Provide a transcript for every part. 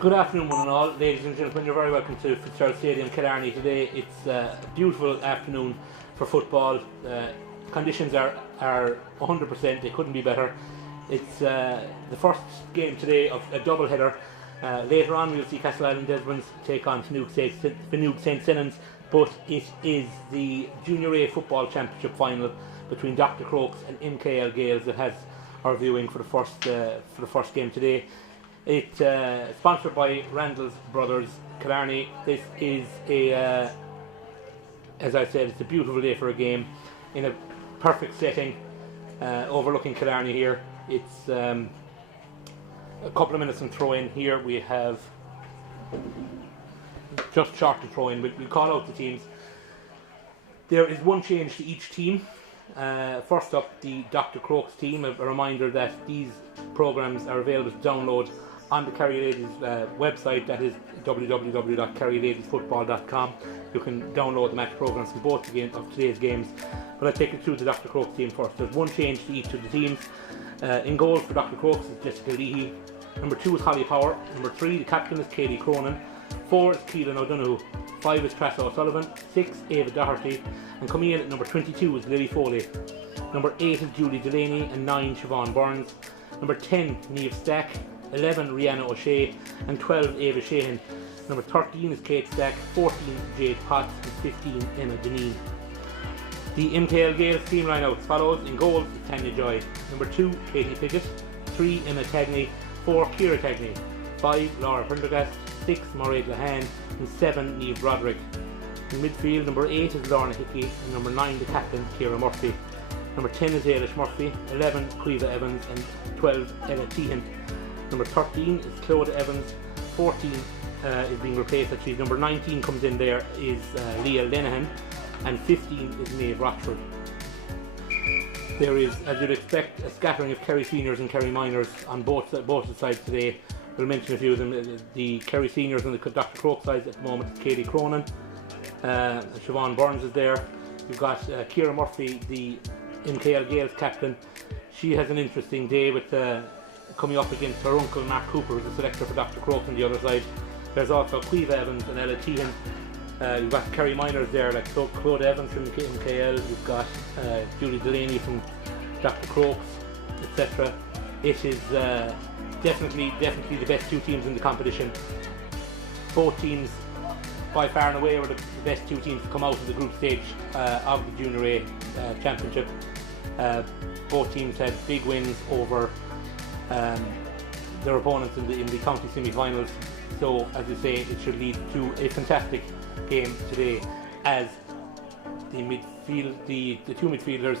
Good afternoon, one and all. Ladies and gentlemen, you're very welcome to Fitzgerald Stadium, Killarney today. It's a beautiful afternoon for football. Conditions are 100%, they couldn't be better. It's the first game today of a double header. Later on we'll see Castle Island Desmonds take on Finuke St. Senans, but it is the Junior A Football Championship final between Dr Crokes and MKL Gaels that has our viewing for the first game today. It's sponsored by Randall's Brothers Killarney. This is as I said, it's a beautiful day for a game in a perfect setting overlooking Killarney here. It's a couple of minutes from throw-in here. We have just short to throw-in. We'll call out the teams. There is one change to each team. First up, the Dr Crokes team. A reminder that these programmes are available to download on the Kerry Ladies website, that is www.kerryladiesfootball.com. You can download the match programmes from both of today's games, but I'll take you through the Dr Crokes team first. There's one change to each of the teams. In goal for Dr Crokes is Jessica Leahy. Number 2 is Holly Power. Number 3, the captain, is Katie Cronin. 4 is Keelan O'Donoghue. 5 is Tressa O'Sullivan. 6, Ava Doherty. And coming in at number 22 is Lily Foley. Number 8 is Julie Delaney, and 9, Siobhan Burns. Number 10, Niamh Stack. 11, Rihanna O'Shea, and 12, Ava Sheehan. Number 13 is Kate Stack. 14, Jade Potts, and 15, Emma Deneen. The MKL Gaels team line out as follows. In goal is Tanya Joy. Number 2, Katie Pickett. 3, Emma Tagney. 4, Ciara Tagney. 5, Laura Prendergast. 6, Mairead Lahan, and 7, Niamh Broderick. In midfield, number 8 is Lorna Hickey, and number 9, the captain, Ciara Murphy. Number 10 is Ailish Murphy. 11, Cueva Evans, and 12, Ella Tehan. Number 13 is Clodagh Evans. 14 is being replaced. Actually, number 19 comes in there is Leah Lenehan, and 15 is Maeve Rochford. There is, as you'd expect, a scattering of Kerry seniors and Kerry minors on both the sides today. We'll mention a few of them. The Kerry seniors on the Dr Crokes side at the moment is Katie Cronin. Siobhan Burns is there. You've got Ciara Murphy, the MKL Gaels captain. She has an interesting day with coming up against her uncle Mark Cooper, who's the selector for Dr Crokes on the other side. There's also Cueva Evans and Ella Tehan. You've got Kerry minors there like Clodagh Evans from MKL. You've got Julie Delaney from Dr Crokes, etc. It is definitely the best two teams in the competition. Both teams by far and away were the best two teams to come out of the group stage of the Junior A Championship. Both teams had big wins over their opponents in the county semi-finals. So, as you say, it should lead to a fantastic game today, as the two midfielders,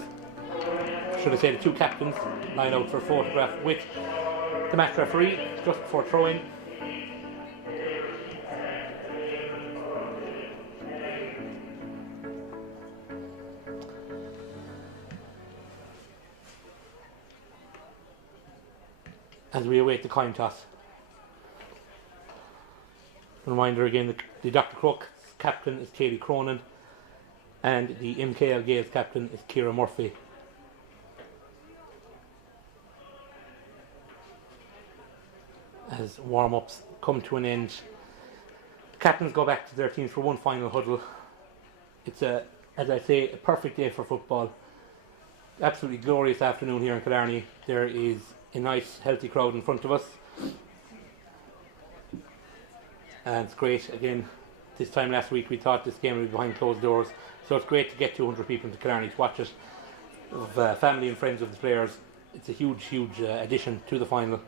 should I say the two captains, line out for a photograph with the match referee just before throwing. As we await the coin toss. A reminder again, the Dr Crokes captain is Katie Cronin, and the MKL Gaels captain is Ciara Murphy. As warm-ups come to an end, the captains go back to their teams for one final huddle. It's as I say, a perfect day for football. Absolutely glorious afternoon here in Killarney. There is a nice healthy crowd in front of us, and it's great. Again, this time last week we thought this game would be behind closed doors, so it's great to get 200 people into Killarney to watch it, of family and friends of the players. It's a huge addition to the final.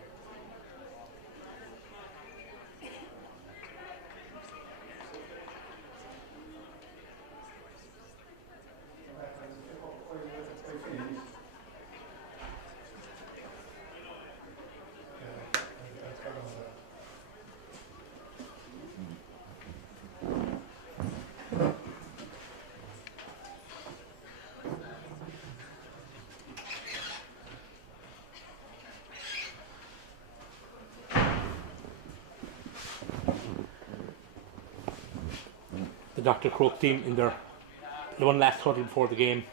The Dr Crokes team in their one last huddle before the game.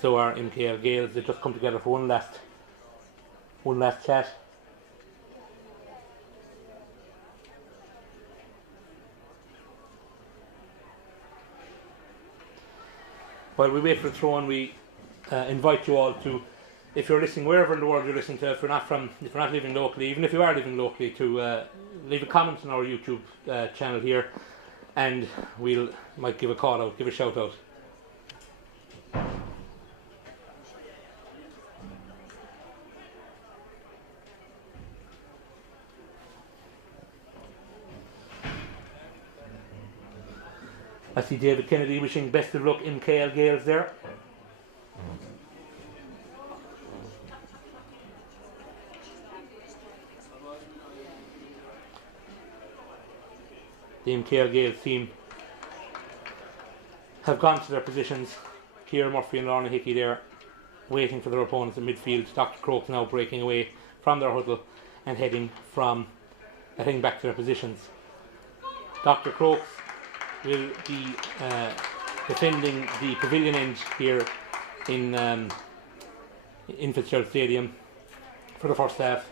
so are MKL Gaels. They just come together for one last chat. While we wait for the throw-in, we invite you all to, if you're listening wherever in the world you're listening to, if you're not living locally, even if you are living locally, to leave a comment on our YouTube channel here, and might give a call out, give a shout out. I see David Kennedy wishing best of luck in MKL Gaels there. The MKL Gaels team have gone to their positions. Ciara Murphy and Lorna Hickey there waiting for their opponents in midfield. Dr Crokes now breaking away from their huddle and heading back to their positions. Dr Crokes will be defending the pavilion end here in Fitzgerald Stadium for the first half.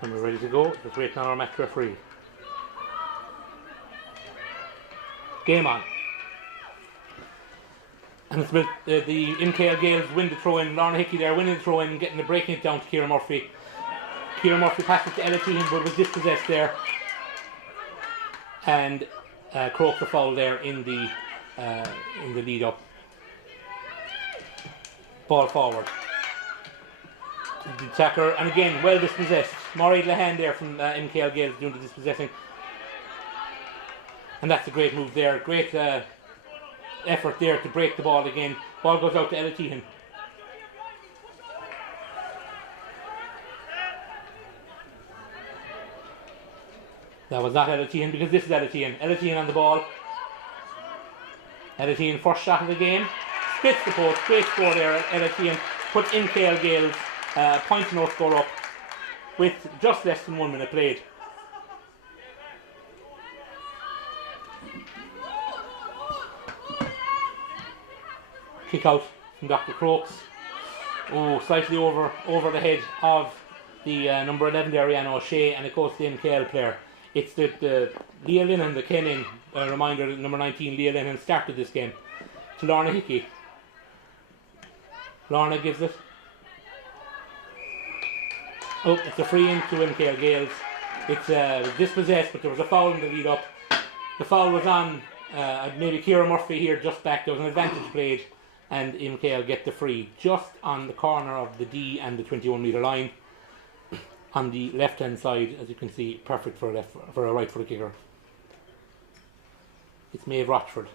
And we're ready to go. Just waiting on our match referee. Game on. And it's the MKL Gaels win the throw-in. Lorna Hickey there winning the throw-in, breaking it down to Ciara Murphy. Ciara Murphy passed it to Ella Tehan, but was dispossessed there. And Crokes a foul there in the lead up. Ball forward. The attacker, and again well dispossessed. Maureen Lahan there from MKL Gaels doing the dispossessing, and that's a great move there. Great effort there to break the ball again. Ball goes out to Ella Tehan. That was not Ella Tehan, because this is Ella Tehan. Ella Tehan on the ball. Ella Tehan first shot of the game. Spits the post. Great score there. Ella Tehan puts MKL Gaels point to no score up with just less than 1 minute played. Kick out from Dr Crokes. Oh, slightly over the head of the number 11 there, Rihanna O'Shea, and it goes to the MKL player. It's the Leah Linnan, the Kenning, a reminder that number 19 Leah Linnan started this game, to Lorna Hickey. Lorna gives it. Oh, it's a free in to MKL Gaels. It's dispossessed, but there was a foul in the lead up. The foul was on maybe Ciara Murphy here just back. There was an advantage played, and MKL get the free just on the corner of the D and the 21 metre line on the left hand side, as you can see. Perfect for a right foot kicker. It's Maeve Rochford.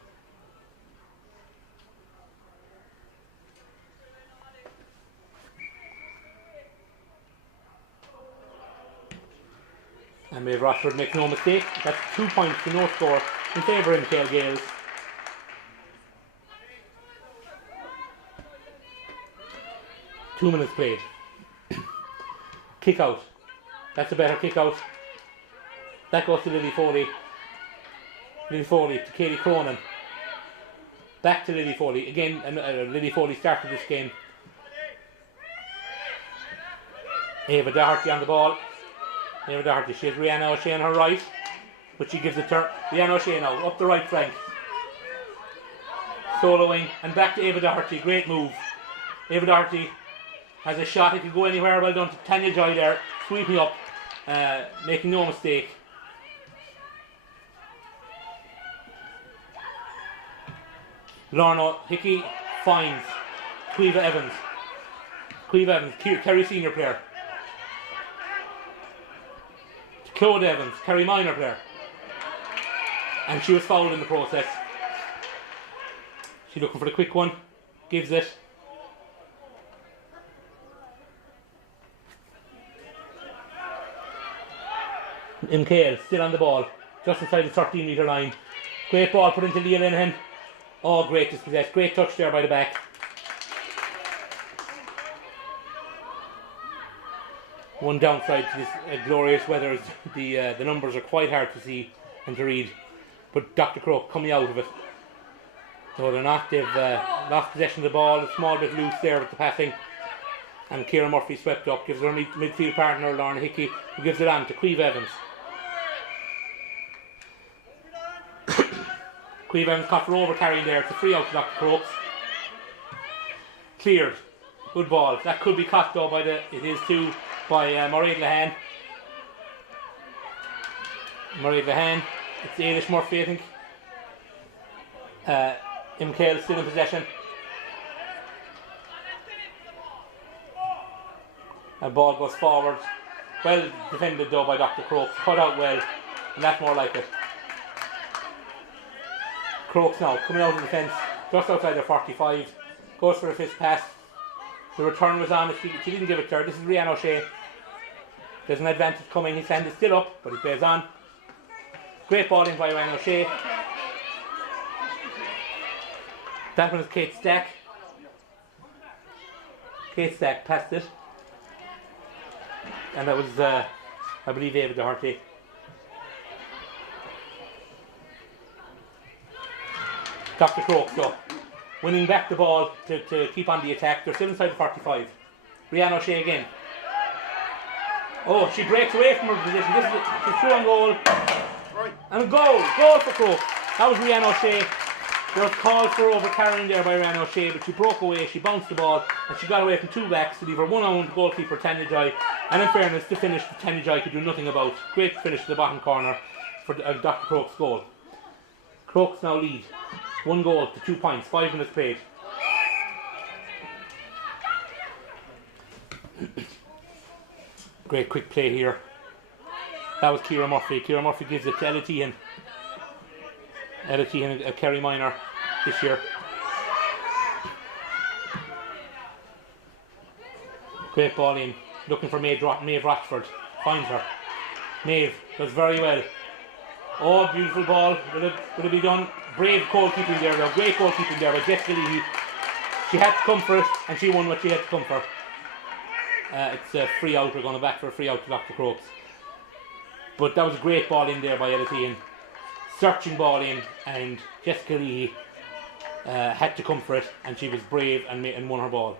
And Maeve Rochford, make no mistake, that's 2 points to no score in favour of MKL Gaels. Two minutes played. Kick out. That's a better kick out. That goes to Lily Foley. Lily Foley to Katie Cronin. Back to Lily Foley. Again, Lily Foley started this game. Ava Doherty on the ball. Ava Doherty, she has Rihanna O'Shea on her right, but she gives it to Rihanna O'Shea now, up the right flank. Soloing, and back to Ava Doherty, great move. Ava Doherty has a shot, it could go anywhere, well done to Tanya Joy there, sweeping up, making no mistake. Lorna Hickey finds Caoimhe Evans. Caoimhe Evans, Kerry senior player. Claude Evans, Kerry minor player. And she was fouled in the process. She's looking for the quick one. Gives it. MKL still on the ball, just inside the 13 metre line. Great ball put into Leah Linehan. Oh, great dispossessed. Great touch there by the back. One downside to this glorious weather is the numbers are quite hard to see and to read. But Dr Crokes coming out of it. So they're not, they've lost possession of the ball, a small bit loose there with the passing. And Ciara Murphy swept up, gives her midfield partner Lorna Hickey, who gives it on to Queeve Evans. Queeve Evans caught for over carrying there. It's a free out to Dr Crokes. Cleared. Good ball. That could be caught though by it is too by Mairead Lehane. Mairead Lehane. It's Ailish Murphy, I think. MKL still in possession. A ball goes forward. Well defended though by Dr Crokes. Cut out well. And that's more like it. Crokes now coming out of the fence just outside their 45. Goes for a fist pass. The return was on. She didn't give it to her. This is Rianne O'Shea. There's an advantage coming. His hand is still up, but he plays on. Great ball in by Rianne O'Shea. That one is Kate Stack. Kate Stack passed it. And that was, I believe, Ava Doherty. Dr Crokes, so winning back the ball to keep on the attack. They're still inside the 45. Rianne O'Shea again. Oh, she breaks away from her position. She's through on goal. Right. And a goal for Crokes. That was Rianne O'Shea. There was called for overcarrying there by Rianne O'Shea, but she broke away, she bounced the ball, and she got away from two backs to leave her one-on-one goalkeeper Tanya Joy. And in fairness, the finish that Tanya Joy could do nothing about. Great finish to the bottom corner for Dr Crokes' goal. Crokes now lead. 1 goal to 2 points, 5 minutes played. Great quick play here. That was Ciara Murphy. Ciara Murphy gives it to Ella Tehan. Ella Tehan, a Kerry minor this year. Great ball in. Looking for Maeve Rochford. Finds her. Maeve does very well. Oh, beautiful ball. Will it be done? Brave goalkeeping there though. Great goalkeeping there by Jessica Leahy. She had to come for it and she won what she had to come for. It's a free out. We're going back for a free out to Dr Crokes. But that was a great ball in there by Ella Tehan. Searching ball in, and Jessica Leahy had to come for it, and she was brave and won her ball.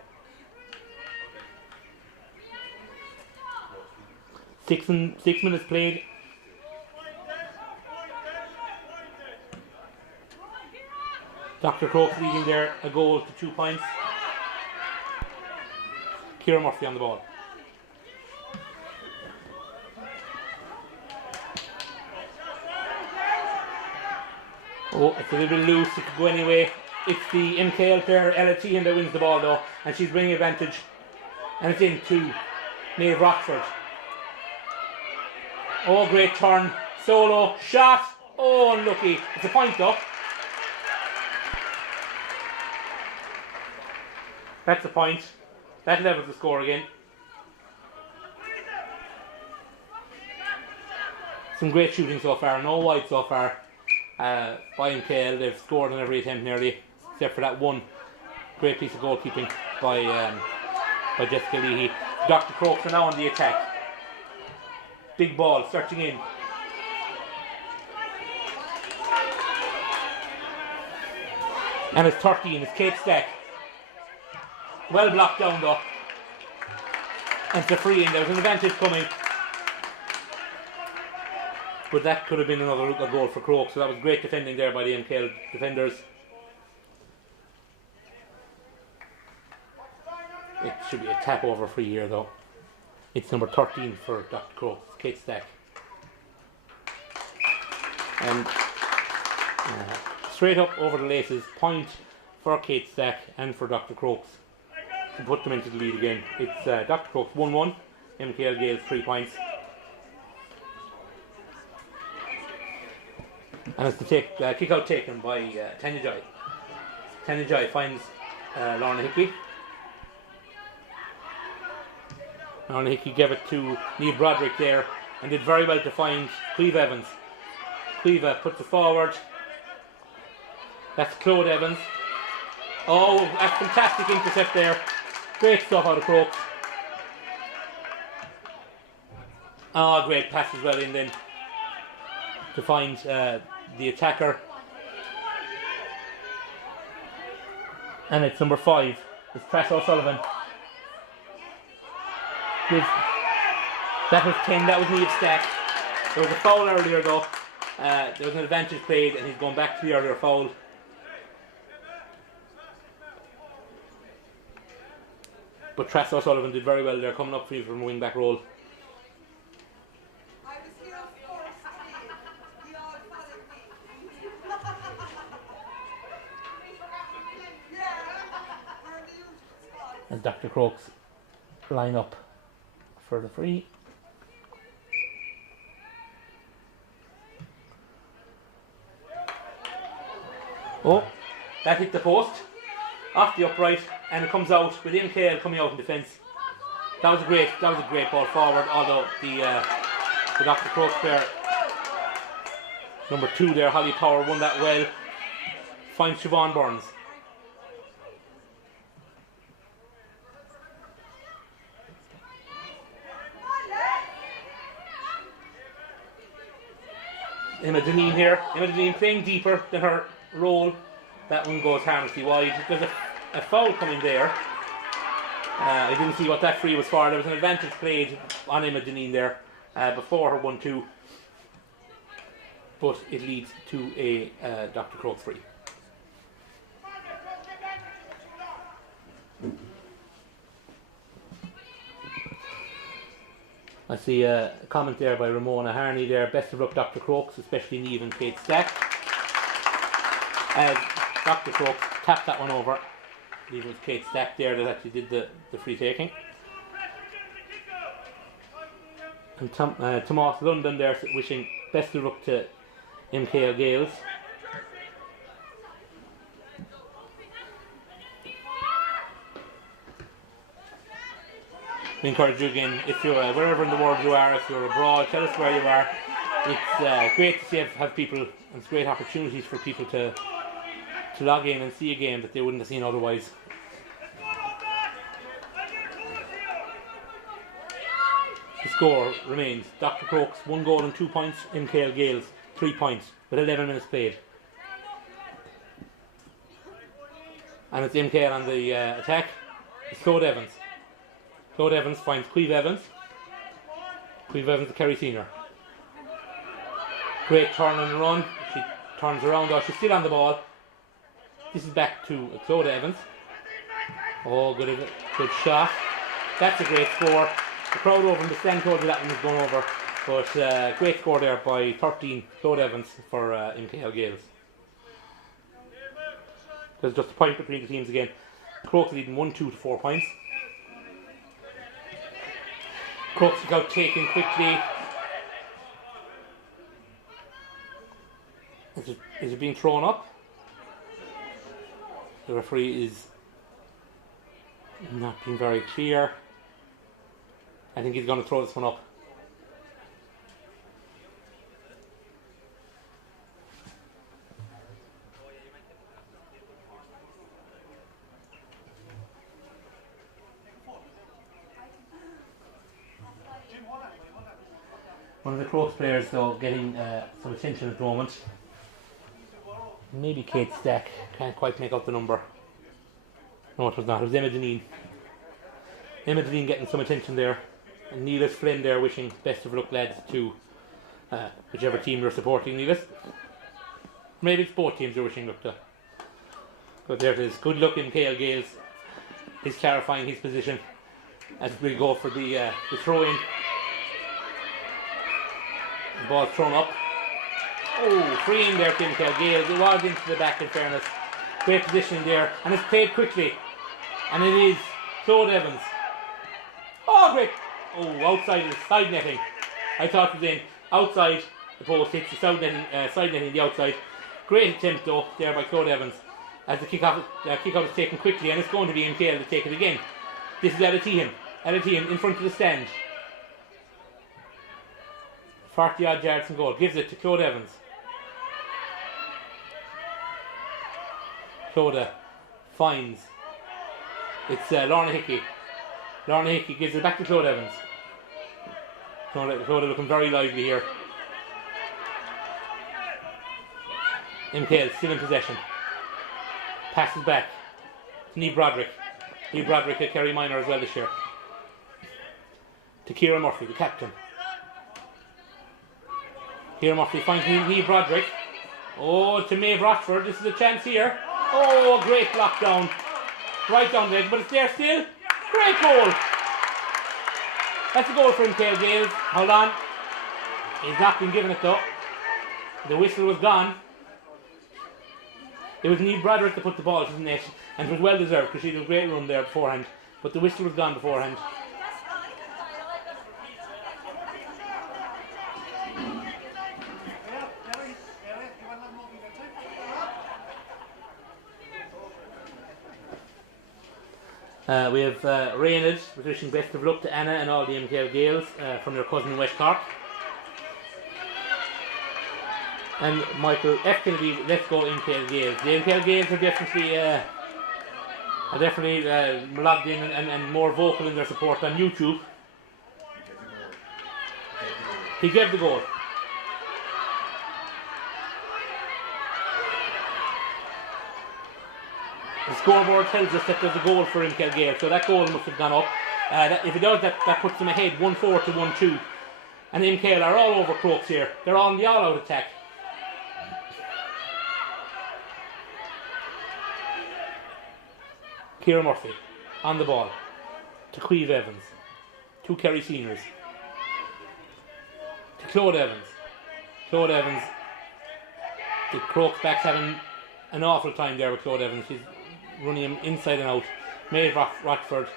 6 minutes played. Dr Crokes leading there, a goal to 2 points. Ciara Murphy on the ball. Oh, it's a little bit loose, it could go anyway. It's the MKL player, Ella Tehan, that wins the ball though, and she's bringing advantage. And it's in to Maeve Rochford. Oh, great turn. Solo, shot. Oh, unlucky. It's a point though. That's a point. That levels the score again. Some great shooting so far, no wide so far. By MKL, they've scored on every attempt nearly, except for that one great piece of goalkeeping by Jessica Leahy. Dr Crokes are now on the attack. Big ball, searching in. And it's 13, it's Kate Stack. Well blocked down though. And it's a free in, there's an advantage coming. But that could have been another goal for Crokes, so that was great defending there by the MKL defenders. It should be a tap over free here though. It's number 13 for Dr Crokes, Kate Stack. And straight up over the laces, point for Kate Stack and for Dr Crokes to put them into the lead again. It's Dr Crokes 1-1, MKL Gaels 3 points. And it's the kick out taken by Tanya Joy. Tanya Joy finds Lorna Hickey. Lorna Hickey gave it to Niamh Broderick there, and did very well to find Cleve Evans. Cleve puts it forward. That's Claude Evans. Oh, that's fantastic intercept there. Great stuff out of Crokes. Oh, great pass as well in then to find the attacker. And it's number 5. It's Trash O'Sullivan. That was 10, that was Neil Stack. There was a foul earlier though. There was an advantage played and he's going back to the earlier foul. But Trash O'Sullivan did very well there, coming up for you from a wing back role. As Dr Crokes line up for the free. Oh, that hit the post off the upright, and it comes out with MKL coming out in defence. That was a great ball forward. Although the Dr Crokes player, number 2 there, Holly Power, won that well. Finds Siobhan Burns. Emma Deneen here. Emma Deneen playing deeper than her role. That one goes harmlessly wide. There's a foul coming there. I didn't see what that free was for. There was an advantage played on Emma Deneen there before her 1-2. But it leads to a Dr Crokes free. I see a comment there by Ramona Harney there. Best of luck, Dr Crokes, especially Niamh and Kate Stack. As Dr Crokes tapped that one over. I believe it was Kate Stack there that actually did the free taking. And Tomas London there wishing best of luck to MKL Gaels. We encourage you again, if you're wherever in the world you are, if you're abroad, tell us where you are. It's great to see have people, and it's great opportunities for people to log in and see a game that they wouldn't have seen otherwise. The score remains Dr Crokes 1 goal and 2 points, MKL Gaels 3 points with 11 minutes played. And it's MKL on the attack. It's Claude Evans. Claude Evans finds Cleve Evans. Cleve Evans to Kerry Senior. Great turn and run. She turns around. Oh, she's still on the ball. This is back to Claude Evans. Oh, good shot. That's a great score. The crowd over in the stand told you that one was going over. But great score there by 13, Claude Evans for MKL Gaels. There's just a point between the teams again. Crokes leading 1-2 to 4 points. Crokes out taken quickly. Is it being thrown up? The referee is not being very clear. I think he's going to throw this one up. One of the Crokes players though getting some attention at the moment. Maybe Kate Stack, can't quite make out the number. No, it was not, it was Emma Deneen. Emma Deneen getting some attention there. And Neelis Flynn there wishing best of luck lads to whichever team you're supporting, Neelis. Maybe it's both teams you're wishing luck to. But there it is, good luck in MKL Gaels. He's clarifying his position as we go for the throw in. The ball thrown up. Oh, free in there to MKL Gaels. It was into the back in fairness. Great positioning there. And it's played quickly. And it is Claude Evans. Oh, great. Oh, outside the side netting. I thought it was in. Outside the post, hits the side netting the outside. Great attempt though there by Claude Evans. As the kick-out is taken quickly. And it's going to be MKL to take it again. This is Adetian in front of the stand. 40 odd yards from goal. Gives it to Claude Evans. Claude finds. It's Lorna Hickey. Lorna Hickey gives it back to Claude Evans. Claude looking very lively here. MKL still in possession. Passes back to Niamh Broderick. Niamh Broderick at Kerry Minor as well this year. To Ciara Murphy, the captain. Ciara Murphy finds Niamh Broderick. Oh, to Maeve Rochford. This is a chance here. Oh, great block down. Right down the leg, but it's there still. Great goal. That's a goal for MKL Gaels. Hold on. He's not been given it though. The whistle was gone. It was Niamh Broderick that put the ball to the net, and it was well deserved because she did a great run there beforehand. But the whistle was gone beforehand. We have Raynard wishing best of luck to Anna and all the MKL Gaels from their cousin in West Cork. And Michael F. Kennedy, let's go MKL Gaels. The MKL Gaels are definitely logged in and more vocal in their support on YouTube. He gave the goal. The scoreboard tells us that there's a goal for MKL Gaels, so that goal must have gone up. If it does, that puts them ahead 1-4 to 1-2. And MKL are all over Crokes here. They're on the all-out attack. Ciara Murphy on the ball to Caoimhe Evans, two Kerry seniors, to Claude Evans. Claude Evans, the Crokes backs having an awful time there with Claude Evans. She's running him inside and out. Maeve Rochford.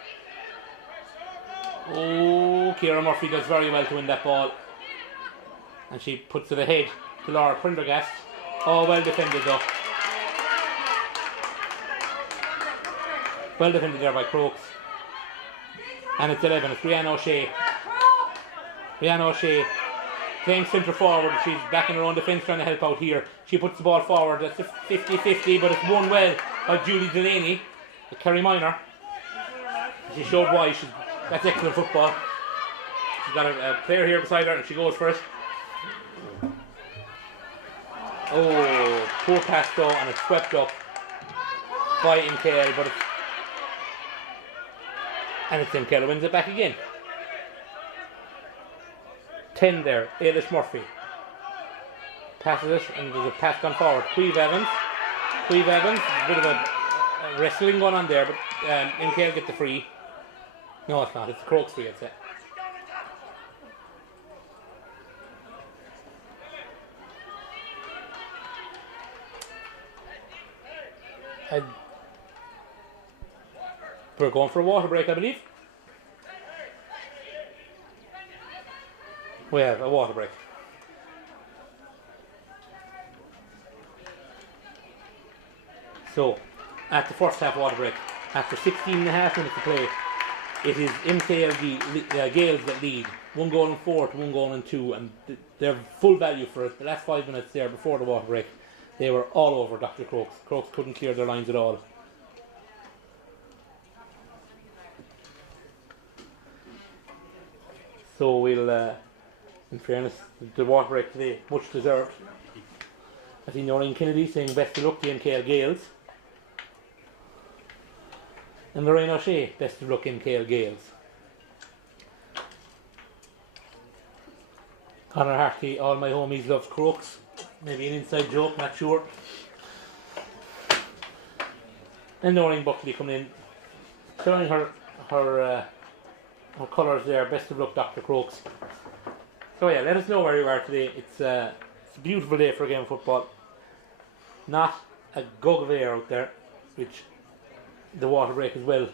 Oh, Ciara Murphy does very well to win that ball, and she puts it ahead to Laura Prendergast. Oh, well defended though. Well defended there by Crokes. And it's 11. It's Rihanna O'Shea. Rihanna O'Shea playing centre forward. She's back in her own defence trying to help out here. She puts the ball forward. That's a 50-50, but it's won well by Julie Delaney, the Kerry Minor. She showed why. That's excellent football. She's got a player here beside her and she goes for it. Oh, poor pass though, and it's swept up by MKL, but it's MKL who wins it back again. 10 there, Ailish Murphy passes it, and there's a pass gone forward. Caoimhe Evans, a bit of a wrestling going on there, but MKL get the free. No, it's not, it's the Crokes free, I'd say. We're going for a water break, I believe. We have a water break. So, at the first half water break, after 16 and a half minutes to play, it is MKL Gaels that lead. 1 goal and 4 to 1 goal and 2, and they're full value for it. The last 5 minutes there before the water break, they were all over Dr Crokes. Crokes couldn't clear their lines at all. So we'll, in fairness, the water break today, much deserved. I see Noreen Kennedy saying best of luck to MKL Gaels. And Lorraine O'Shea, best of luck MKL Gaels. Conor Harty, all my homies loves Crokes. Maybe an inside joke, not sure. And Noreen Buckley coming in, showing her colours there. Best of luck, Dr Crokes. So yeah, let us know where you are today. It's a beautiful day for a game of football. Not a gug of air out there, which the water break is well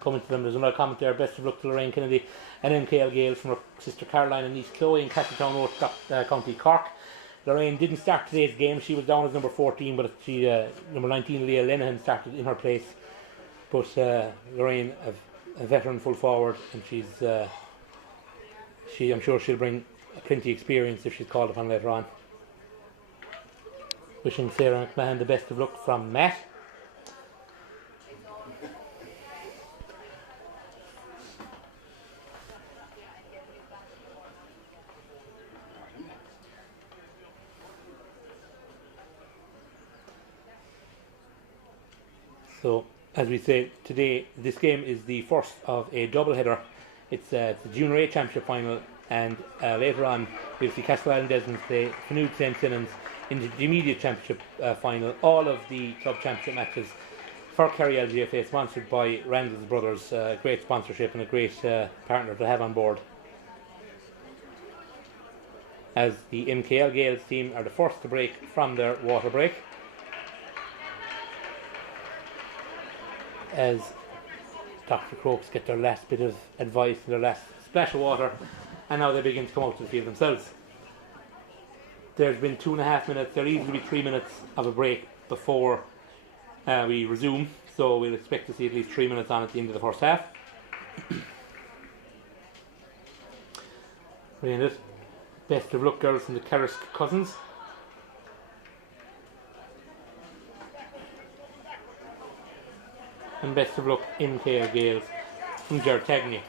coming to them. There's another comment there. Best of luck to Lorraine Kennedy and MKL Gaels from her sister Caroline and niece Chloe in Castletown North, County Cork. Lorraine didn't start today's game. She was down as number 14, but number 19 Leah Lenehan started in her place. But Lorraine, a veteran full forward, and I'm sure she'll bring plenty of experience if she's called upon later on. Wishing Sarah McMahon the best of luck from Matt. So, as we say today, this game is the first of a double header. It's the Junior A Championship final, and later on we'll see Castle Island Desmond play Canute St. Simmons in the immediate championship final. All of the club championship matches for Kerry LGFA, sponsored by Randall's Brothers. Great sponsorship and a great partner to have on board. As the MKL Gaels team are the first to break from their water break. As Dr Crokes get their last bit of advice and their last splash of water, and now they begin to come out to the field themselves. There's been 2.5 minutes, there'll easily be 3 minutes of a break before we resume, so we'll expect to see at least 3 minutes on at the end of the first half. Brilliant. Best of luck, girls, from the Kerry cousins. And best of luck, MKL Gaels from Gertagny.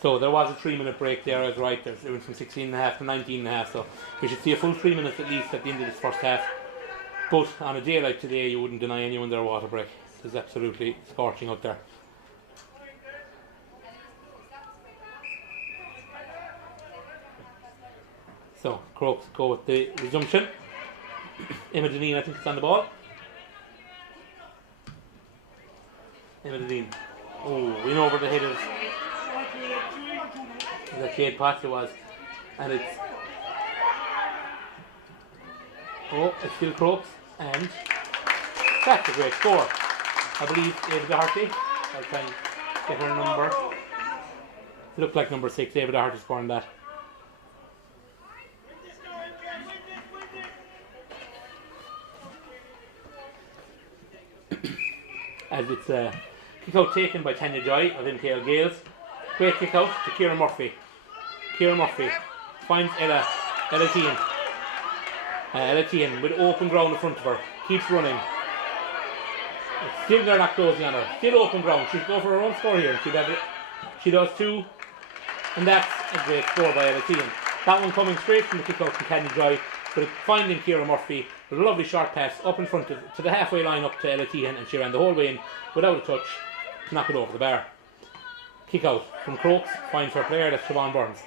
So there was a 3-minute break there, I was right. It went from 16.5 to 19.5, so we should see a full 3 minutes at least at the end of this first half. But on a day like today, you wouldn't deny anyone their water break. It's absolutely scorching out there. So Crokes go with the resumption. Emma Deneen, I think, is on the ball. Emma Deneen. Oh, in over the head of that Jade Potts it was. And it's still Crokes, and that's a great score. I believe Ava Doherty. I'll try and get her number. It looked like number 6, Ava Doherty scoring that. As it's a kick out taken by Tanya Joy of MKL Gaels. Great kick out to Ciara Murphy. Ciara Murphy finds Ella Tehan. Ella Tehan with open ground in front of her. Keeps running. Still they're not closing on her. Still open ground. She'll go for her own score here. She does too. And that's a great score by Ella Tehan. That one coming straight from the kick out from Tanya Joy. But finding Ciara Murphy with a lovely short pass up in front to the halfway line up to Ella Tehan, and she ran the whole way in without a touch to knock it over the bar. Kick out from Crokes, finds her player, that's Siobhan Burns.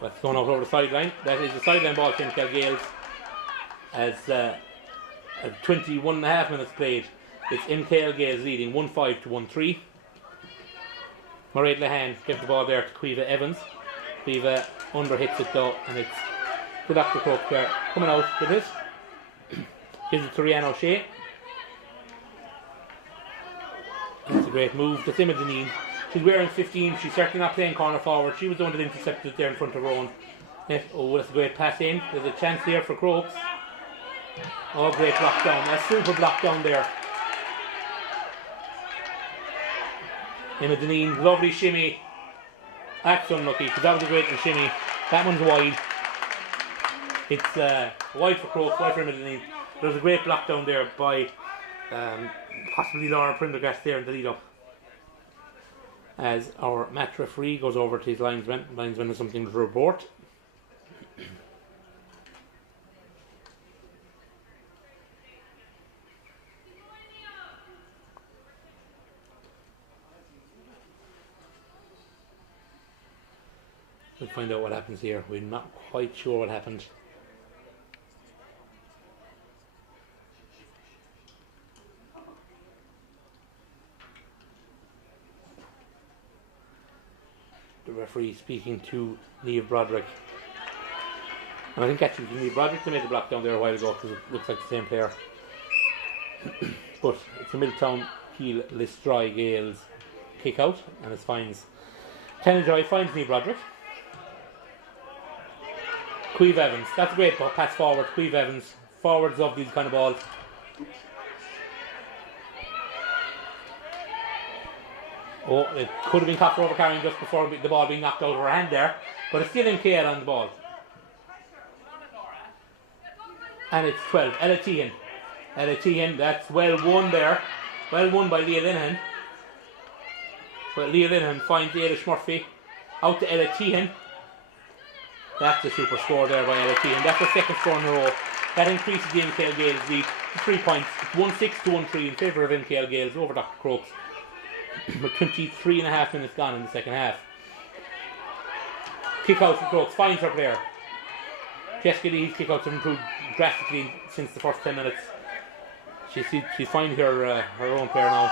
That's going out over the sideline. That is the sideline ball to MKL Gaels. As 21.5 minutes played, it's MKL Gaels leading 1-5 to 1-3. Mairead Lehan gives the ball there to Caoimhe Evans. Caoimhe under hits it though, and it's the Dr Crokes there coming out with it. Gives it to Rianne O'Shea. That's a great move. That's Emma Deneen. She's wearing 15. She's certainly not playing corner forward. She was the one that intercepted it there in front of her own net. Oh, that's a great pass in. There's a chance here for Crokes. Oh, great block down. A super block down there. Emma Deneen, lovely shimmy. That's unlucky, because that was a great shimmy. That one's wide. It's wide for Crokes, wide for Emma Deneen. There's a great block down there by possibly Laura Prendergast there in the lead up. As our match referee goes over to his linesman. Linesman has something to report. We'll find out what happens here. We're not quite sure what happened. The referee speaking to Niamh Broderick. And I think actually it was Niamh Broderick that made the block down there a while ago, because it looks like the same player. But it's a Milltown Heel Listry Gaels kick out, and it finds Tanya Joy finds Niamh Broderick. Caoimhe Evans, that's a great pass forward. Caoimhe Evans, forwards love these kind of balls. Oh, it could have been caught for overcarrying just before the ball being knocked out of her hand there, but it's still MKL on the ball. And it's 12. Ella Tehan, that's well won there. Well won by Leah Linehan. But Leah Linehan finds Ada Murphy out to Ella Tehan. That's a super score there by Ella Tehan. That's her second score in a row. That increases the MKL Gaels lead to 3 points. It's 1-6 to 1-3 in favour of MKL Gaels over Dr Crokes. With 23.5 minutes gone in the second half. Kick out for Crokes, finds her player. Jessica Lee's kick outs have improved drastically since the first 10 minutes. She's finding her own player now.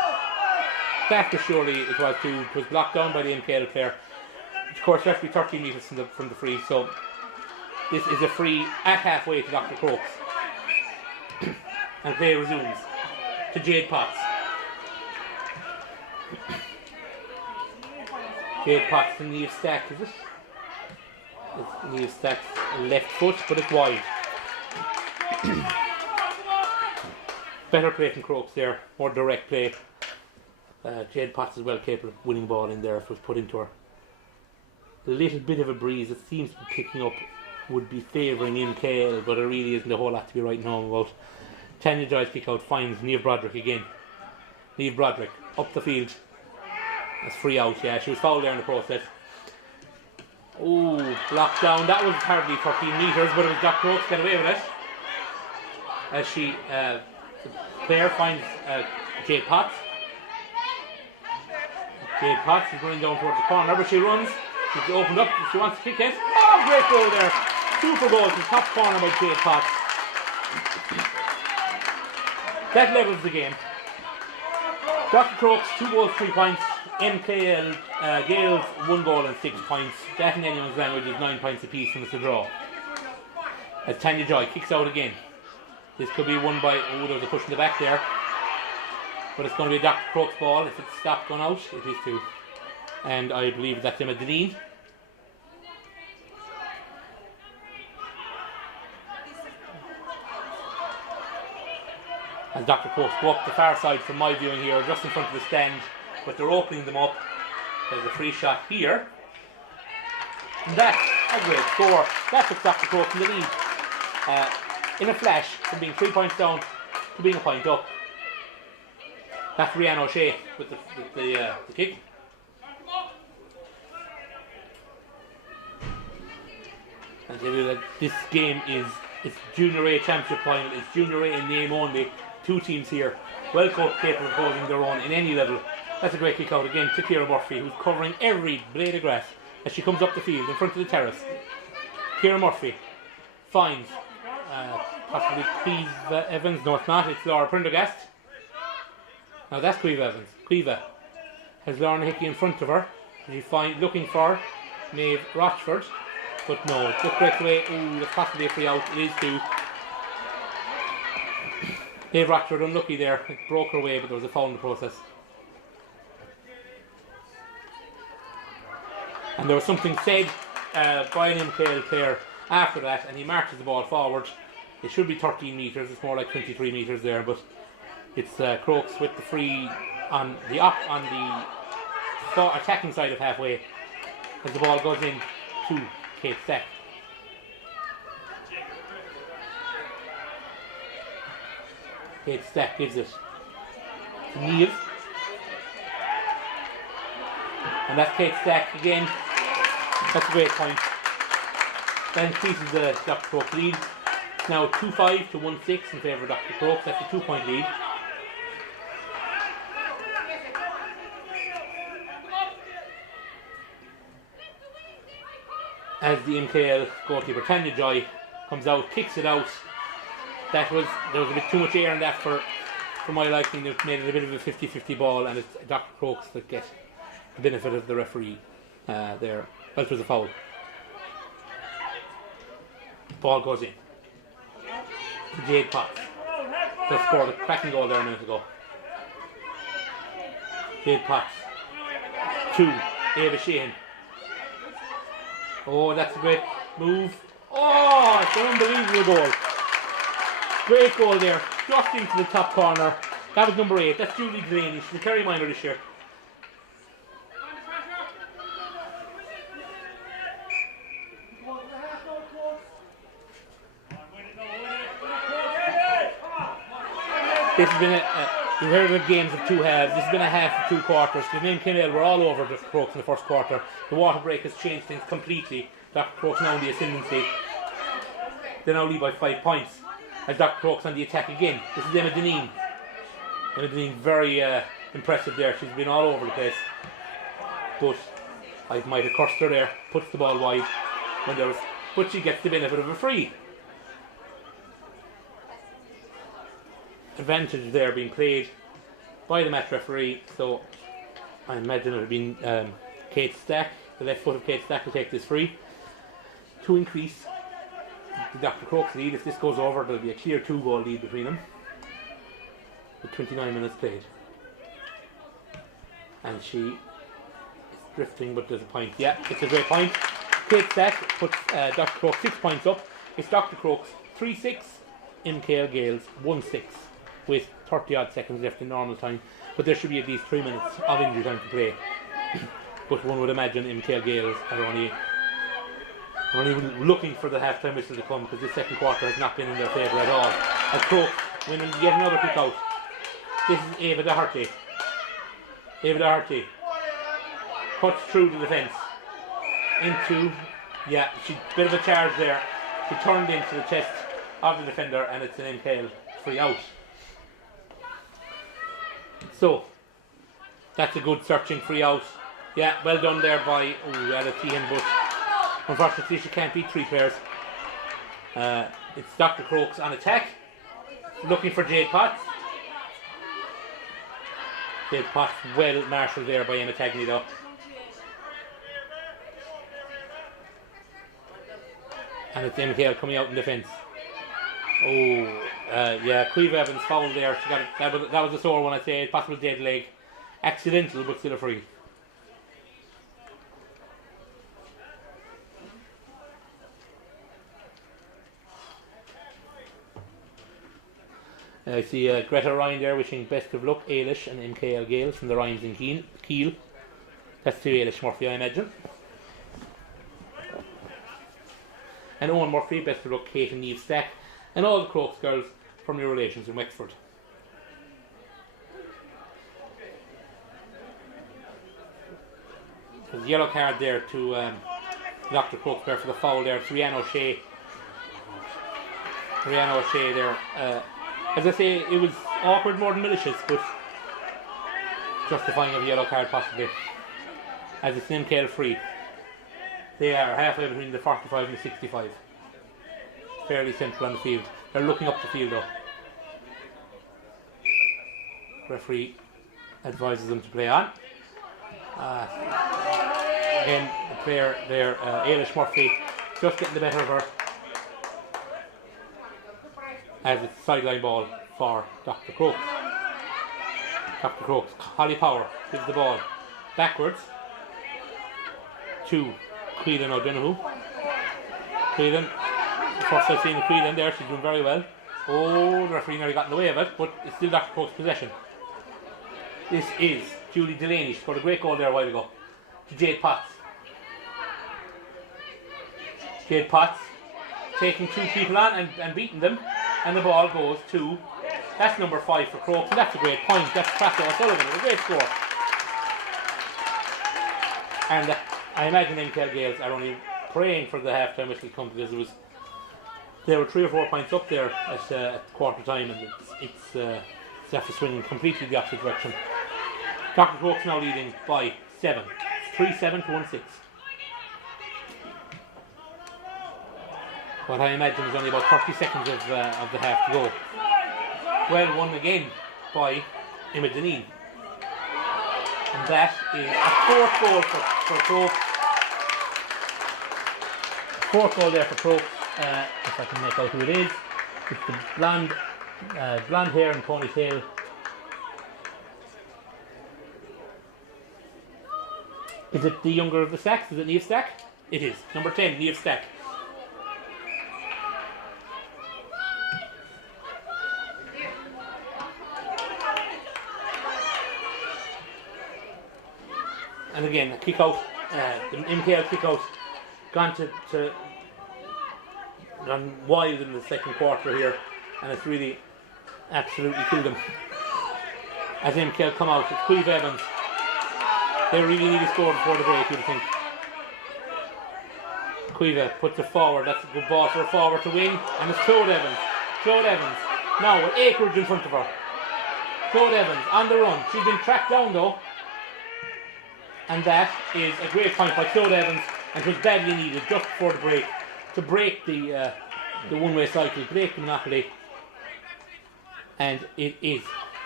Faster surely it was blocked down by the MKL player. Of course, there has to be 13 metres from the free, so this is a free at halfway to Dr Crokes. And play resumes to Jade Potts. Jade Potts and Neve Stack, is it? It's Neve Stack's left foot, but it's wide. Better play from Crokes there, more direct play. Jade Potts is well capable of winning ball in there if it was put into her. A little bit of a breeze it seems to be picking up would be favouring MKL, but there really isn't a whole lot to be writing home about. Tanya Joy's kick out finds Niamh Broderick again. Niamh Broderick up the field. That's free out, yeah, she was fouled there in the process. Oh, blocked down. That was hardly 13 metres, but it was Dr Crokes get away with it. As she, the player finds Jade Potts. Jade Potts is running down towards the corner, but she runs. She's opened up, she wants to kick it. Oh, great goal there. Super goal to the top corner by Jade Potts. That levels the game. Dr Crokes, 2 goals, 3 points. MKL Gaels, 1 goal and 6 points. That in anyone's language is 9 points apiece and it's a draw. As Tanya Joy kicks out again. This could be won by, oh, there was a push in the back there. But it's going to be a Dr Crokes ball. If it's stopped going out, it is too. And I believe that's Emma Deline. As Dr Crokes go up the far side from my viewing here, just in front of the stand, but they're opening them up. There's a free shot here. And that's a great score. That puts Dr Crokes in the lead. In a flash, from being 3 points down to being a point up. That's Rianne O'Shea with the kick. And tell you that this game it's Junior A Championship final. It's Junior A in name only. 2 teams here, well capable of holding their own in any level. That's a great kick out again to Ciara Murphy, who's covering every blade of grass as she comes up the field in front of the terrace. Ciara Murphy finds possibly Quiva Evans. No, it's not. It's Laura Prendergast. Now that's Quiva Evans. Quiva has Lauren Hickey in front of her. She's looking for Maeve Rochford, but no, it just breaks away. Ooh, that's possibly a free out. It is too. Maeve Rochford unlucky there. It broke her way, but there was a foul in the process. And there was something said by an MKL player after that, and he marches the ball forward. It should be 13 metres. It's more like 23 metres there, but it's Crokes with the free on the attacking side of halfway as the ball goes in to Kate Stack. Kate Stack gives it to Niamh. And that's Kate Stack again. That's a great point. That increases the Dr Crokes lead. It's now 2-5 to 1-6 in favour of Dr Crokes. That's a 2-point lead. As the MKL goalkeeper Tanya Joy comes out, kicks it out. There was a bit too much air in that for my liking. It made it a bit of a 50-50 ball, and it's Dr Crokes that gets the benefit of the referee there. Well, it was a foul. Ball goes in to Jade Potts. They scored a cracking goal there a minute ago. Jade Potts to Ava Sheehan. Oh, that's a great move. Oh, it's an unbelievable goal. Great goal there, just into the top corner. That was number 8. That's Julie Delaney. She's a Kerry minor this year. This has been you've heard of games of two halves. This has been a half of 2 quarters. The MKL were all over Dr Crokes in the first quarter. The water break has changed things completely. Dr Crokes now in the ascendancy. They now lead by 5 points. As Dr Crokes on the attack again. This is Emma Deneen. Emma Deneen very impressive there. She's been all over the place. But I might have cursed her there. Puts the ball wide when there was, but she gets the benefit of a free. Advantage there being played by the match referee. So I imagine it would have been Kate Stack. The left foot of Kate Stack will take this free to increase the Dr Crokes lead. If this goes over, there'll be a clear 2-goal lead between them with 29 minutes played. And she is drifting, but there's a point. Yeah, it's a great point. Kate Stack puts Dr Crokes 6 points up. It's Dr Crokes 3-6, MKL Gaels 1-6 with 30 odd seconds left in normal time, but there should be at least 3 minutes of injury time to play. But one would imagine MKL Gaels are only looking for the half-time whistle to come, because this second quarter has not been in their favour at all. As Crokes winning yet another kick out. This is Ava Doherty. Ava Doherty cuts through the defence into, yeah, she bit of a charge there. She turned into the chest of the defender, and it's an MKL free out. So that's a good searching free out. Yeah, well done there by Ella Tehan, but unfortunately she can't beat 3 players. It's Dr Crokes on attack, looking for Jade Potts. Jade Potts well marshalled there by Emma Tagney though. And it's MKL coming out in defence. Yeah, Queeve Evans fouled there. She got it. That was a sore one, I'd say. Possible dead leg. Accidental, but still a free. I see Greta Ryan there wishing best of luck, Ailish and MKL Gaels from the Ryans in Kiel. That's to Ailish Murphy, I imagine. And Owen Murphy, best of luck, Kate and Niamh Stack, and all the Crokes girls from your relations in Wexford. There's a yellow card there to Dr Crokes there for the foul there. It's Rihanna O'Shea. Rihanna O'Shea there. As I say, it was awkward more than malicious, but justifying of a yellow card possibly. As it's an MKL free. They are halfway between the 45 and the 65. Fairly central on the field. They're looking up the field though. Referee advises them to play on. Again, the player there, Ailish Murphy, just getting the better of her. As it's sideline ball for Dr Crokes. Dr Crokes, Holly Power gives the ball backwards to Quillan O'Donoghue. Quillan, the first I've seen of Quillan there, she's doing very well. Oh, the referee nearly got in the way of it, but it's still Dr Crokes' possession. This is Julie Delaney. She scored a great goal there a while ago. To Jade Potts. Jade Potts taking 2 people on and beating them, and the ball goes to, that's number 5 for Crokes, and that's a great point. That's Crasso O'Sullivan, a great score. And I imagine MKL Gaels are only praying for the half-time whistle to come, because there were 3 or 4 points up there at quarter time, and it's after swinging completely the opposite direction. Dr Crokes now leading by 7. 3-7 to 1-6. What I imagine is only about 30 seconds of the half to go. Well won again by Emma Deneen. And that is a 4th goal for Crokes. 4th goal there for Crokes. If I can make out who it is. It's the blonde hair and ponytail. Is it the younger of the Stacks? Is it Niamh Stack? It is. Number 10, Niamh Stack. And again, a kick out, the MKL kick out, gone wild in the second quarter here, and it's really absolutely killed them. As MKL come out, it's Queeve Evans. They really need to score before the break, you'd think. Queeve puts it forward. That's a good ball for a forward to win. And it's Claude Evans. Claude Evans. Now with acreage in front of her. Claude Evans on the run. She's been tracked down though. And that is a great point by Claude Evans. And it was badly needed just before the break to break the one-way cycle, break the monopoly. And it is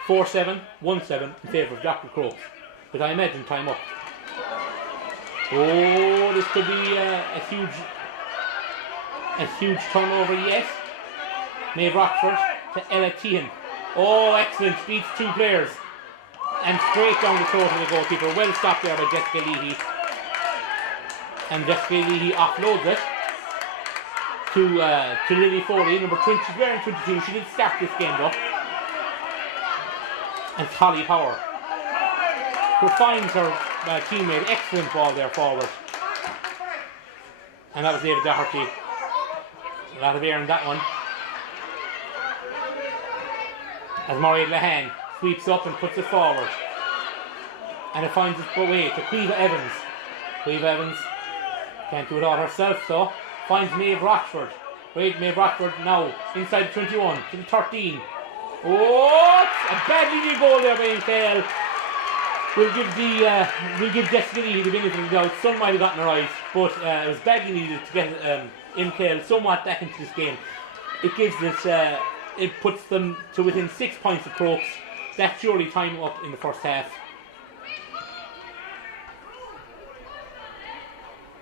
4-7, 1-7 in favour of Dr Crokes. But I imagine time up. Oh, this could be a huge turnover, yes. Maeve Rockford to Ella Tehan. Oh, excellent, beats two players. And straight down the throat of the goalkeeper. Well stopped there by Jessica Leahy. And Jessica Leahy offloads it to Lily Foley, number 20, she's wearing 22. She did start this game though. And it's Holly Power, who finds her teammate. Excellent ball there forward. And that was David Doherty. A lot of air in that one. As Mairead Lahan sweeps up and puts it forward. And it finds its way to Queeve Evans. Queeve Evans can't do it all herself, so finds Maeve Rochford. Wait, Maeve Rochford now inside the 21 to the 13. Oh, a badly near goal there by MKL. We'll give Jessica Leahy the benefit of the doubt. Some might have gotten her eyes, but it was badly needed to get MKL somewhat back into this game. It gives this, it puts them to within 6 points of Crokes. That's surely time up in the first half.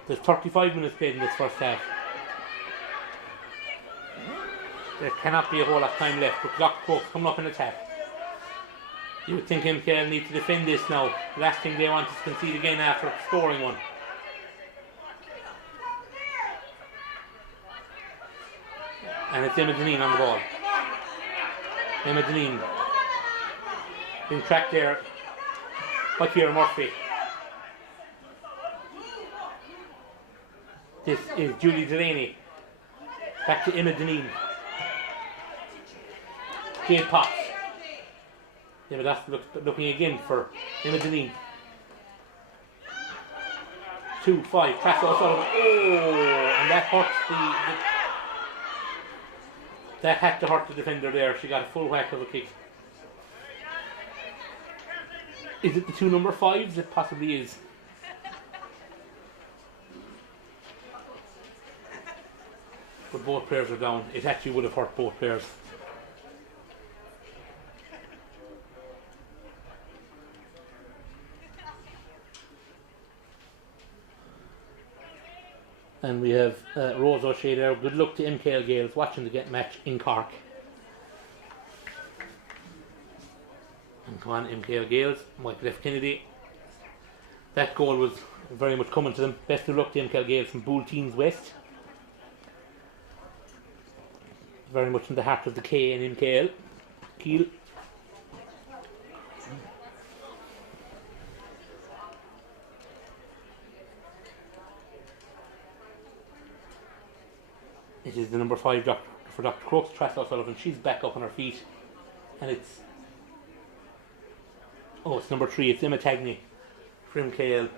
There's 35 minutes played in this first half. There cannot be a whole lot of time left, but Dr Crokes coming up in attack. You would think MKL need to defend this now. The last thing they want is to concede again after scoring one. And it's Emma Deneen on the ball. Emma Deneen being tracked there by Ciara Murphy. This is Julie Delaney. Back to Emma Deneen. Jane Potts. Yeah, but that's looking again for Emma Deneen. 2-5. Tracy O'Sullivan. Oh, and that hurts that had to hurt the defender there. She got a full whack of a kick. Is it the two number 5s? It possibly is. But both players are down. It actually would have hurt both players. And we have Rose O'Shea there. Good luck to MKL Gaels watching the match in Cork. And come on, MKL Gaels, Michael F. Kennedy. That goal was very much coming to them. Best of luck to MKL Gaels from Bull Teens West. Very much in the heart of the K in MKL. Kiel. It is the number 5 for Dr Crokes, Tracy O'Sullivan. She's back up on her feet. And it's number 3. It's Emma Tagney for MKL.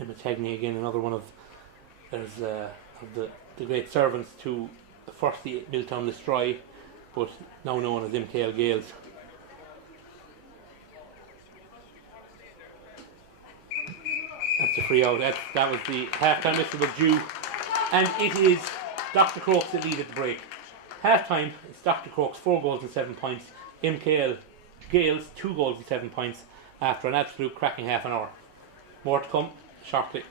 Emma Tagney again, another one of the great servants to firstly Milltown Destroy, but now known as MKL Gaels. That's a free out. That was the half-time whistle was due, and it is Dr Crokes that lead at the break. Half-time, it's Dr Crokes 4 goals and 7 points. MKL Gaels 2 goals and 7 points after an absolute cracking half an hour. More to come shortly.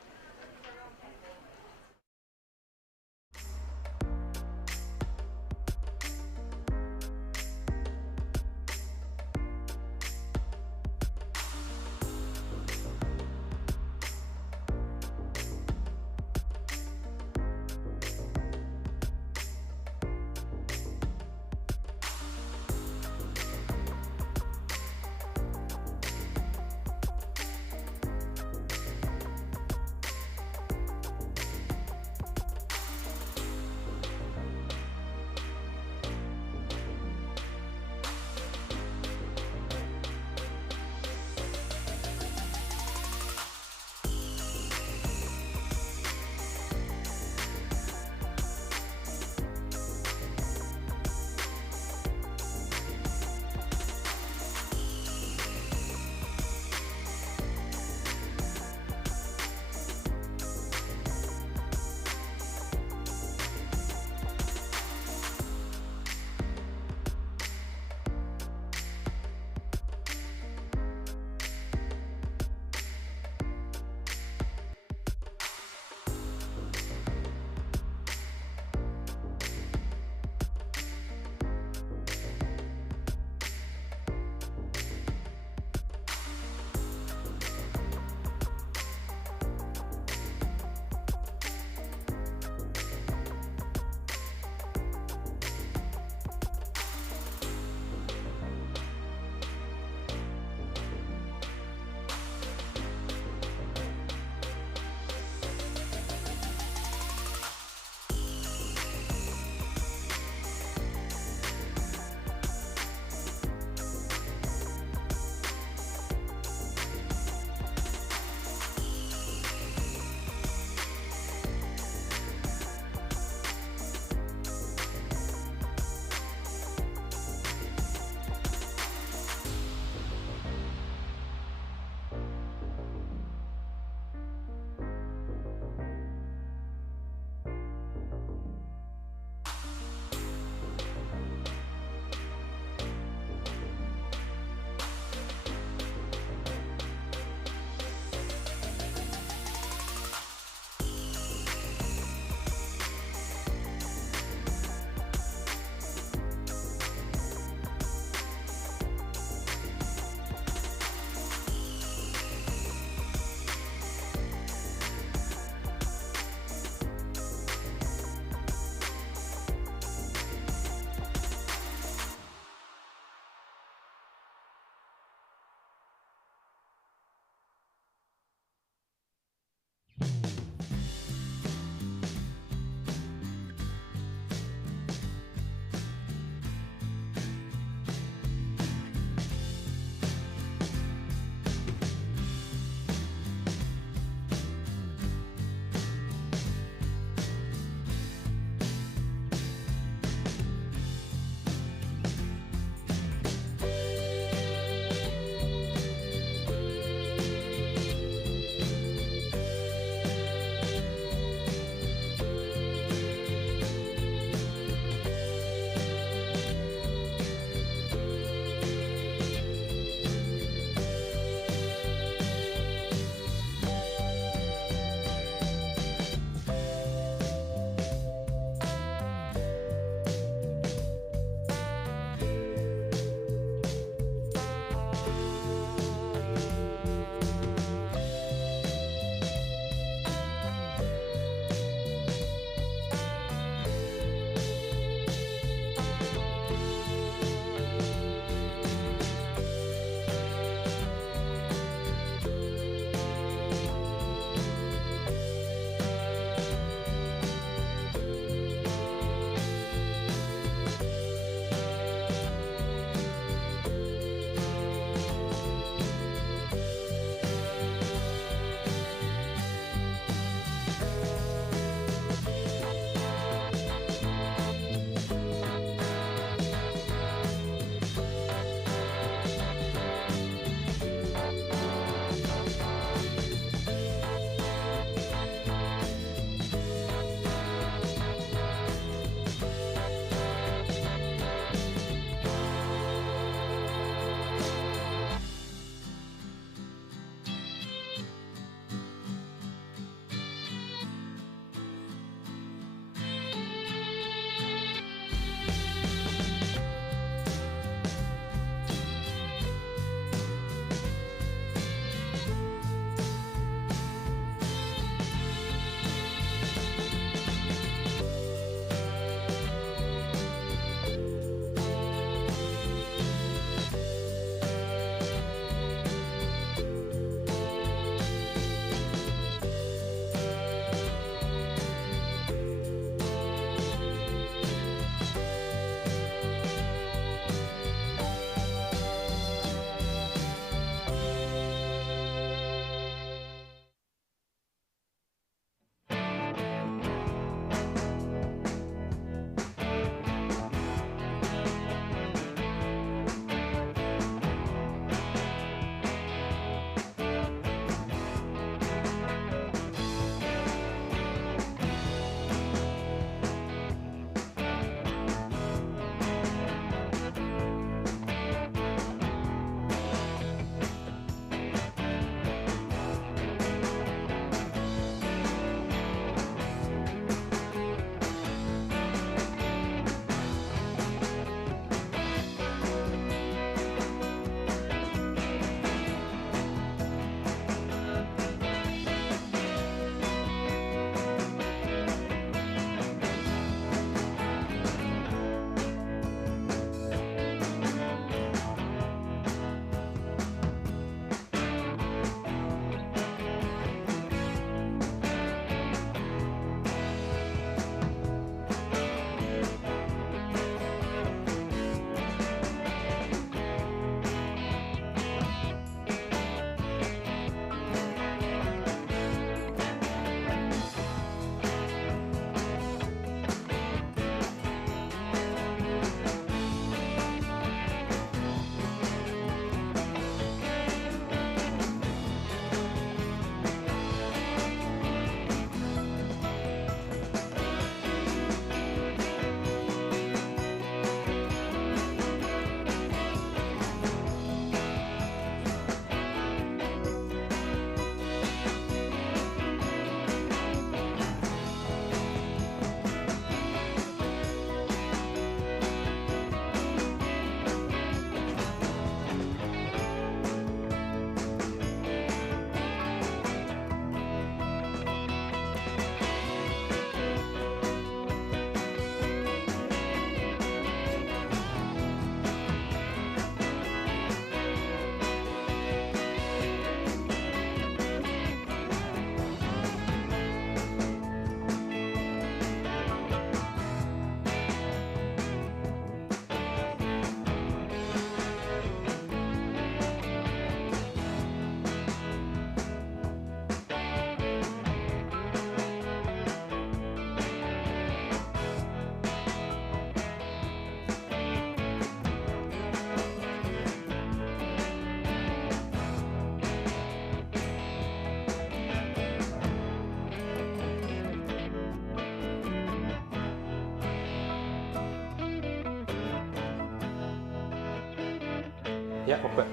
Yeah, okay.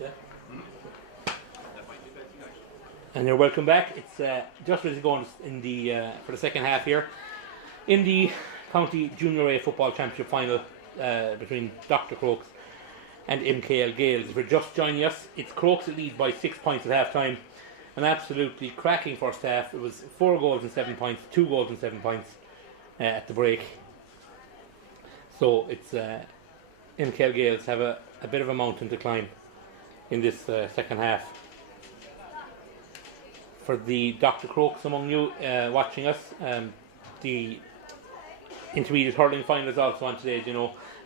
Yeah. And you're welcome back. It's just ready to go in the for the second half here in the County Junior A Football Championship final between Dr Crokes and MKL Gaels. If you're just joining us, it's Crokes that lead by 6 points at half time. An absolutely cracking first half. It was 4 goals and 7 points, 2 goals and 7 points at the break. So it's MKL Gaels have a bit of a mountain to climb in this second half. For the Dr Crokes among you watching us, the intermediate hurling final is also on today,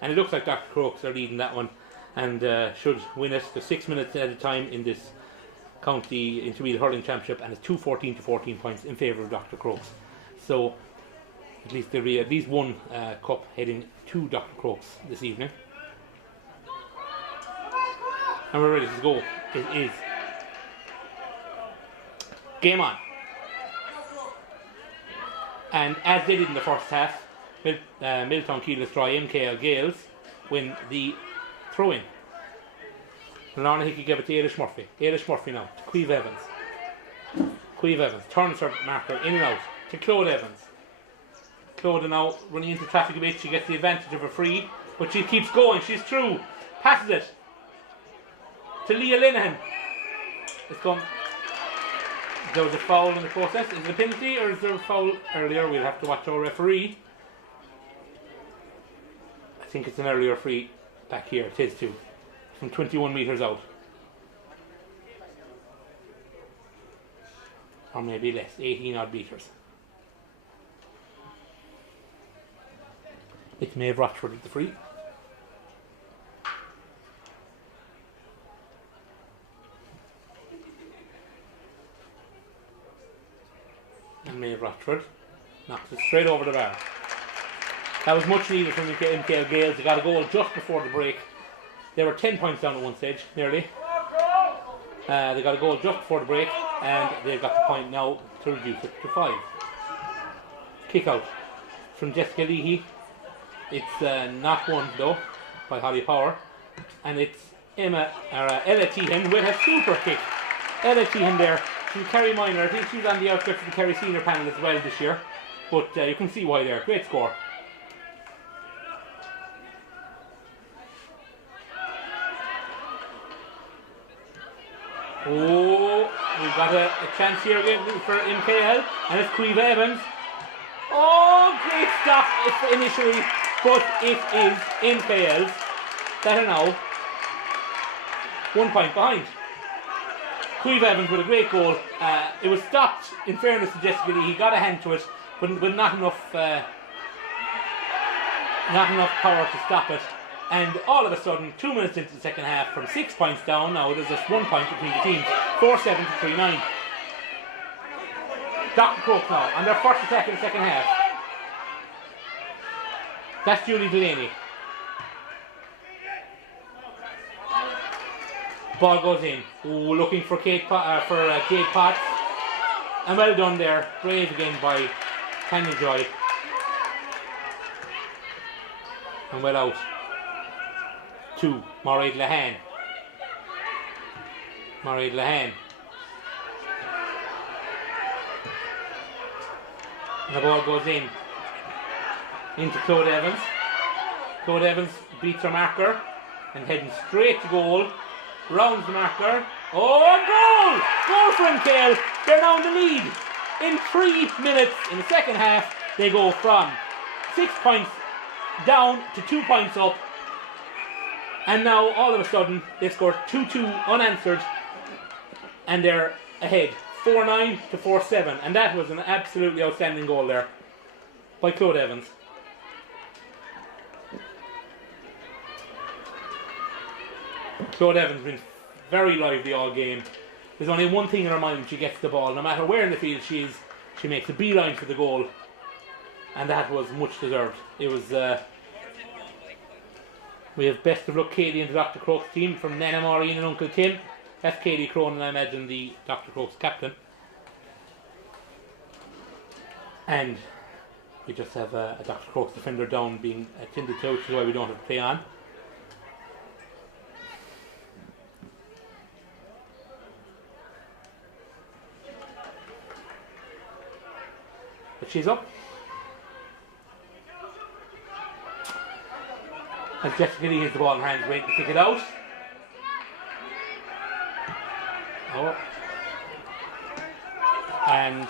and it looks like Dr Crokes are leading that one and should win it. There's 6 minutes at a time in this County Intermediate Hurling Championship, and it's 2-14 to 14 points in favour of Dr Crokes. So at least there'll be at least one cup heading to Dr Crokes this evening. And we're ready to go. It is game on. And as they did in the first half, Milltown Keel destroy MKL Gaels win the throw-in. Lorna Hickey gave it to Ailish Murphy. Ailish Murphy now to Queeve Evans. Queeve Evans turns her marker in and out to Claude Evans. Claude now running into traffic a bit. She gets the advantage of a free, but she keeps going. She's through. Passes it to Leah Linehan. It's gone. There was a foul in the process. Is it a penalty or is there a foul earlier? We'll have to watch our referee. I think it's an earlier free back here. It is too. From 21 metres out. Or maybe less. 18 odd metres. It's Maeve Rochford at the free. And Maeve Rochford knocks it straight over the bar. That was much needed from MKL Gaels. They got a goal just before the break. They were 10 points down at one stage, nearly. They got a goal just before the break, and they've got the point now to reduce it to 5. Kick out from Jessica Leahy. It's not won though by Holly Power, and it's Ella Tehan with a super kick. Ella Tehan there. She's Kerry minor. I think she's on the outskirts of the Kerry senior panel as well this year, but you can see why there. Great score. Oh, we've got a chance here again for MKL, and it's Queeve Evans. Oh, great stop initially, but it is MKL's that are now 1 point behind. Queeve Evans with a great goal. It was stopped, in fairness to Jessica Lee. He got a hand to it, but not enough power to stop it. And all of a sudden, 2 minutes into the second half, from 6 points down, now there's just 1 point between the teams. 4-7 to 3-9. Dr Crokes now on their first attack in the second half. That's Julie Delaney. Ball goes in. Ooh, looking for Kate Potts. And well done there. Brave again by Tanya Joy. And well out to Mairead Lehane. Mairead Lehane. And the ball goes in into Claude Evans. Claude Evans beats her marker and heading straight to goal. Rounds the marker. Oh, goal! Goal for MKL. They're now in the lead. In 3 minutes in the second half, they go from 6 points down to 2 points up. And now, all of a sudden, they scored 2-2 unanswered. And they're ahead. 4-9 to 4-7. And that was an absolutely outstanding goal there by Claude Evans. Claude Evans has been very lively all game. There's only one thing in her mind when she gets the ball. No matter where in the field she is, she makes a beeline for the goal. And that was much deserved. It was... we have best of luck Katie and the Dr Crokes team from Nana Maureen and Uncle Tim. That's Katie Cronin, I imagine, the Dr Crokes captain. And We just have a Dr Crokes defender down being attended to, which is why we don't have to play on. But she's up. As Jessica Lee has the ball in her hands, waiting to kick it out. Oh. And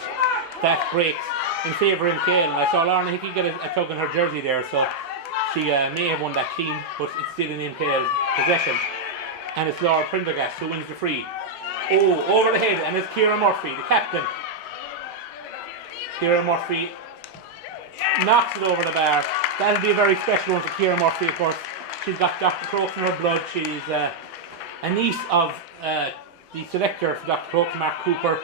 that breaks in favour of MKL. And I saw Lorna Hickey get a tug on her jersey there, so she may have won that clean, but it's still in MKL's possession. And it's Laura Prendergast who wins the free. Oh, over the head, and it's Ciara Murphy, the captain. Ciara Murphy knocks it over the bar. That'll be a very special one for Ciara Murphy, of course. She's got Dr Crokes in her blood. She's a niece of the selector for Dr Crokes, Mark Cooper.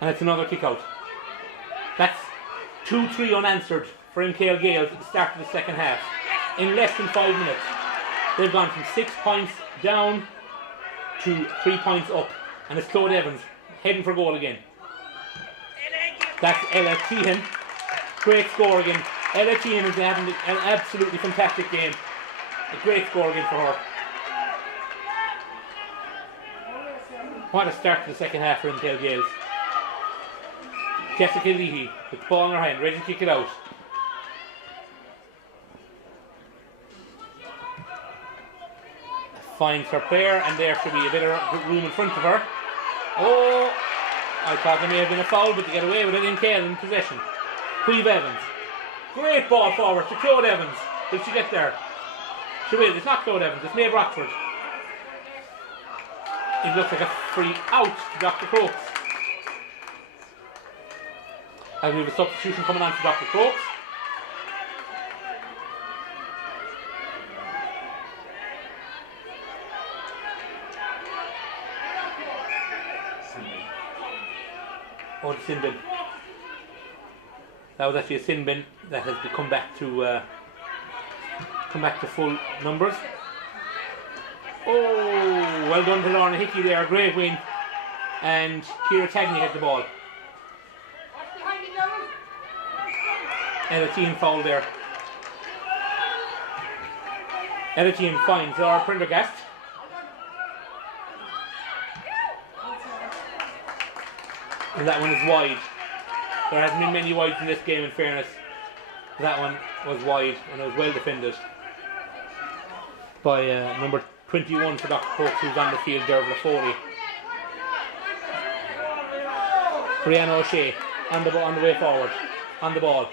And it's another kick out. That's 2-3 unanswered for MKL Gaels at the start of the second half. In less than 5 minutes. They've gone from 6 points down to 3 points up. And it's Claude Evans heading for goal again. That's Ella Tehan. Great score again. Ella Tehan is having an absolutely fantastic game. A great score again for her. What a start to the second half for MKL Gaels. Jessica Leahy with the ball in her hand, ready to kick it out. Finds her player, and there should be a bit of room in front of her. Oh, I thought there may have been a foul, but they get away with it. MKL in possession. Queeve Evans. Great ball forward to Claude Evans. Will she get there? She will. It's not Claude Evans, it's Maeve Rochford. It looks like a free out to Dr Crokes. And we have a substitution coming on for Dr Crokes. Oh, the sin bin. That was actually a sin bin that has come back to full numbers. Oh, well done to Lorna Hickey there, great win. And Ciara Tagney had the ball. Ella Tehan foul there. Ella Tehan finds Laura Prendergast. And that one is wide. There hasn't been many wides in this game, in fairness. That one was wide and it was well defended by number 21 for Dr Crokes, who's on the field, Dervla Foley. Brianna O'Shea on the way forward, on the ball.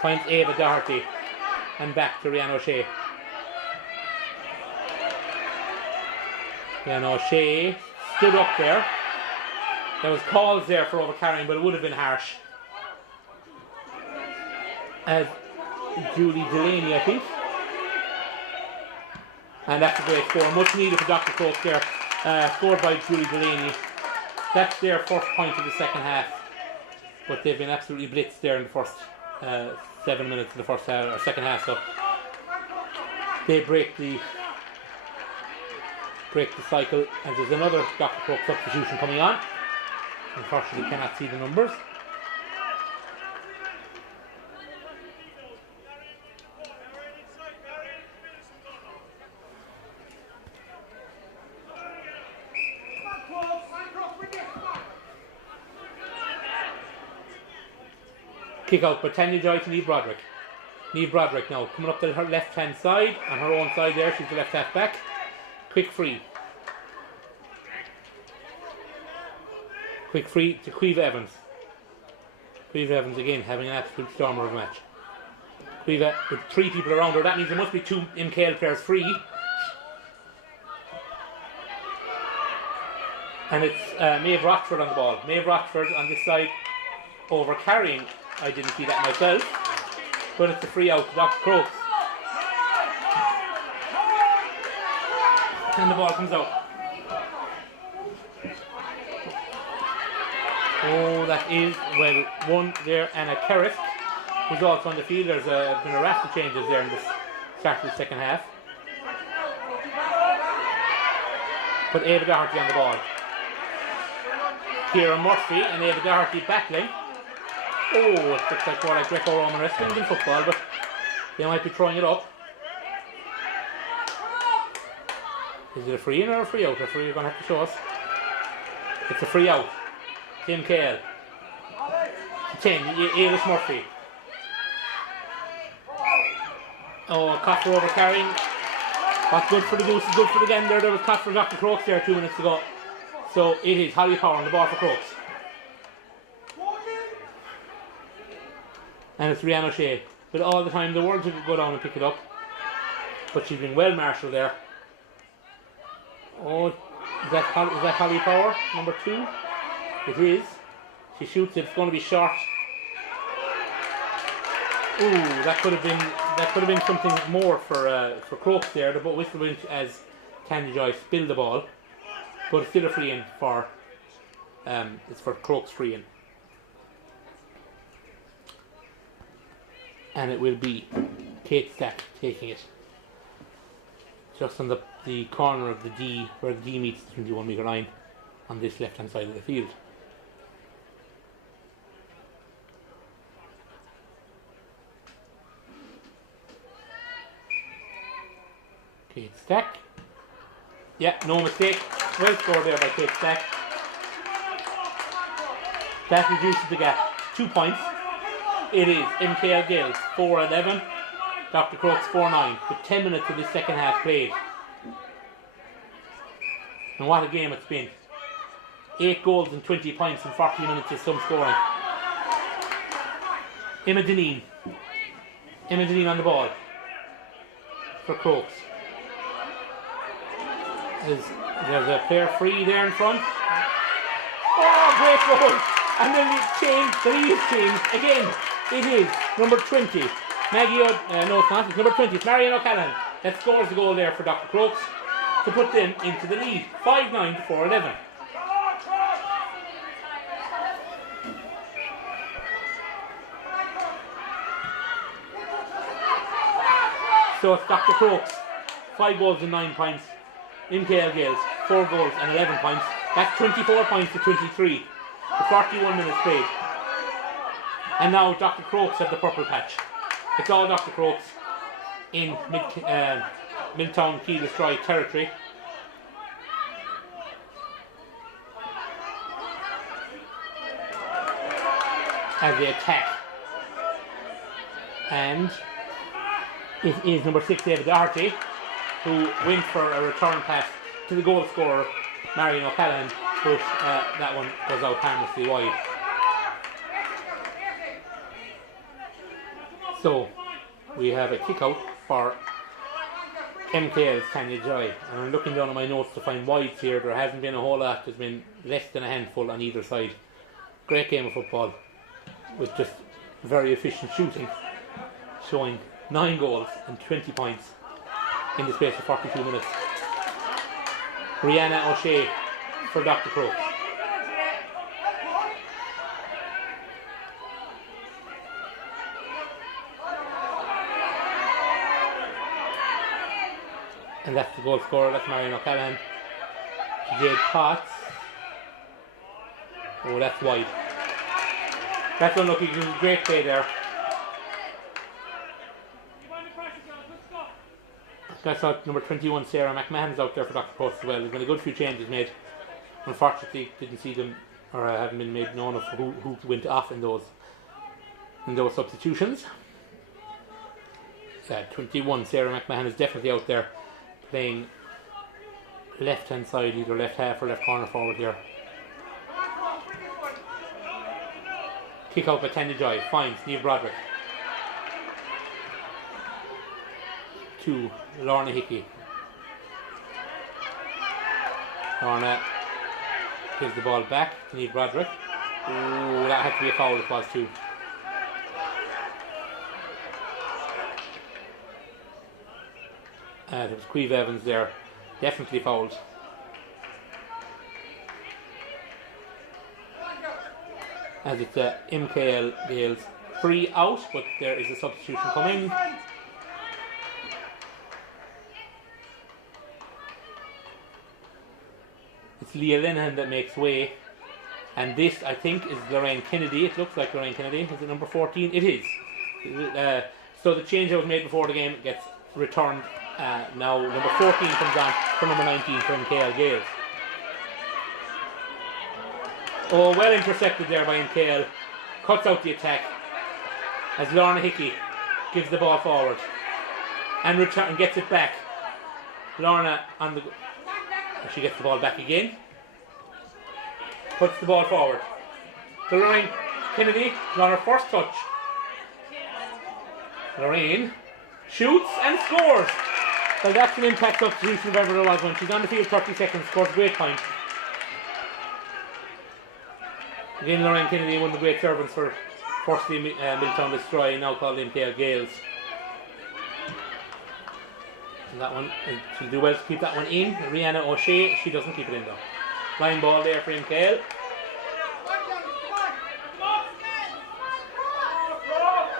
Finds Ava Doherty and back to Rianne O'Shea. Rianne O'Shea stood up there. There was calls there for overcarrying, but it would have been harsh. As Julie Delaney, I think. And that's a great score. Much needed for Dr Crokes there. Scored by Julie Delaney. That's their first point of the second half. But they've been absolutely blitzed there in the first 7 minutes of the first half, or second half. So they break the cycle. And there's another Dr Crokes substitution coming on. Unfortunately, cannot see the numbers. Kick out by Tanya Joy to Niamh Broderick. Niamh Broderick now coming up to her left hand side, on her own side there, she's the left half back. Quick free. Quick free to Queeve Evans. Queeve Evans again having an absolute stormer of a match. Queeve with 3 people around her, that means there must be 2 MKL players free. And it's Maeve Rochford on the ball. Maeve Rochford on this side over carrying. I didn't see that myself, but it's a free out to Dr Crokes. And the ball comes out. Oh, that is, well, one there, Anna Kerry, who's also on the field. There's been a raft of changes there in the start of the second half. put Ava Doherty on the ball. Kieran Murphy and Ava Doherty battling. Oh, it looks like more like Greco-Roman wrestling than football, but they might be throwing it up. Is it a free in or a free out? A free, you're going to have to show us. It's a free out. It's MKL. 10, Ailish Murphy. Oh, caught for over carrying. What's good for the goose is good for the gander. There was caught for Dr Crokes there 2 minutes ago. So it is Holly Power on the ball for Crokes. And it's Rihanna O'Shea. But all the time the world could go down and pick it up. But she's been well marshalled there. Oh, is that Holly Power, number 2? It is. She shoots it. It's going to be short. Ooh, that could have been something more for Crokes there. The whistle went as Candy Joy spilled the ball, but it's still a free in for it's for Crokes free in, and it will be Kate Stack taking it just on the corner of the D where the D meets the 21 metre line on this left hand side of the field. Kate Stack. Yeah, no mistake. Well scored there by Kate Stack. That reduces the gap. 2 points. It is MKL Gaels 4-11. Dr Crokes 4-9. With 10 minutes of the second half played. And what a game it's been. 8 goals and 20 points in 40 minutes of some scoring. Emma Deneen on the ball for Crokes. There's a player free there in front. Oh, great goal! And then the lead is changed again. It is number 20. No, it's not. It's number 20. It's Marion O'Callaghan that scores the goal there for Dr Crokes to put them into the lead. 5-9 to 4-11. So it's Dr Crokes, 5 goals and 9 points. MKL Gaels, 4 goals and 11 points. That's 24 points to 23. The 41 minutes played. And now Dr Crokes have the purple patch. It's all Dr Crokes in Milltown Key Destroy territory. As they attack. And it is number 6, David Doherty, who went for a return pass to the goal scorer, Marion O'Callaghan, but that one goes out harmlessly wide. So we have a kick out for MKL's Tanya Joy, and I'm looking down at my notes to find wides here. There hasn't been a whole lot. There's been less than a handful on either side. Great game of football with just very efficient shooting, showing 9 goals and 20 points in the space of 42 minutes. Rihanna O'Shea for Dr Crokes. And that's the goal scorer, that's Marion O'Callaghan. Jade Potts. Oh, that's wide. That's unlucky. It was a great play there. I saw number 21 Sarah McMahon's out there for Dr Crokes as well. There's been a good few changes made. Unfortunately, didn't see them or haven't been made known of who went off in those substitutions. 21 Sarah McMahon is definitely out there playing left hand side, either left half or left corner forward here. Kick out by Tanya Joy, finds Niamh Broderick. To Lorna Hickey. Lorna gives the ball back to Niamh Broderick. Ooh, that had to be a foul, it was too. There was Queeve Evans there. Definitely fouled. As it's a MKL Gaels free out, but there is a substitution coming. It's Leah Linehan that makes way. And this, I think, is Lorraine Kennedy. It looks like Lorraine Kennedy. Is it number 14? It is. So the change that was made before the game gets returned. Now number 14 comes on for number 19 for MKL Gaels. Oh, well intercepted there by MKL. Cuts out the attack as Lorna Hickey gives the ball forward and gets it back. Lorna on the... She gets the ball back again. Puts the ball forward. To Lorraine Kennedy on her first touch. Lorraine shoots and scores. Well, that's an impact substitution if ever there was one. She's on the field 30 seconds, scores a great point. Again, Lorraine Kennedy, one of the great servants for firstly Milltown Destroy, now called MKL Gaels. And that one, she'll do well to keep that one in. Rihanna O'Shea, she doesn't keep it in though. Line ball there for MKL.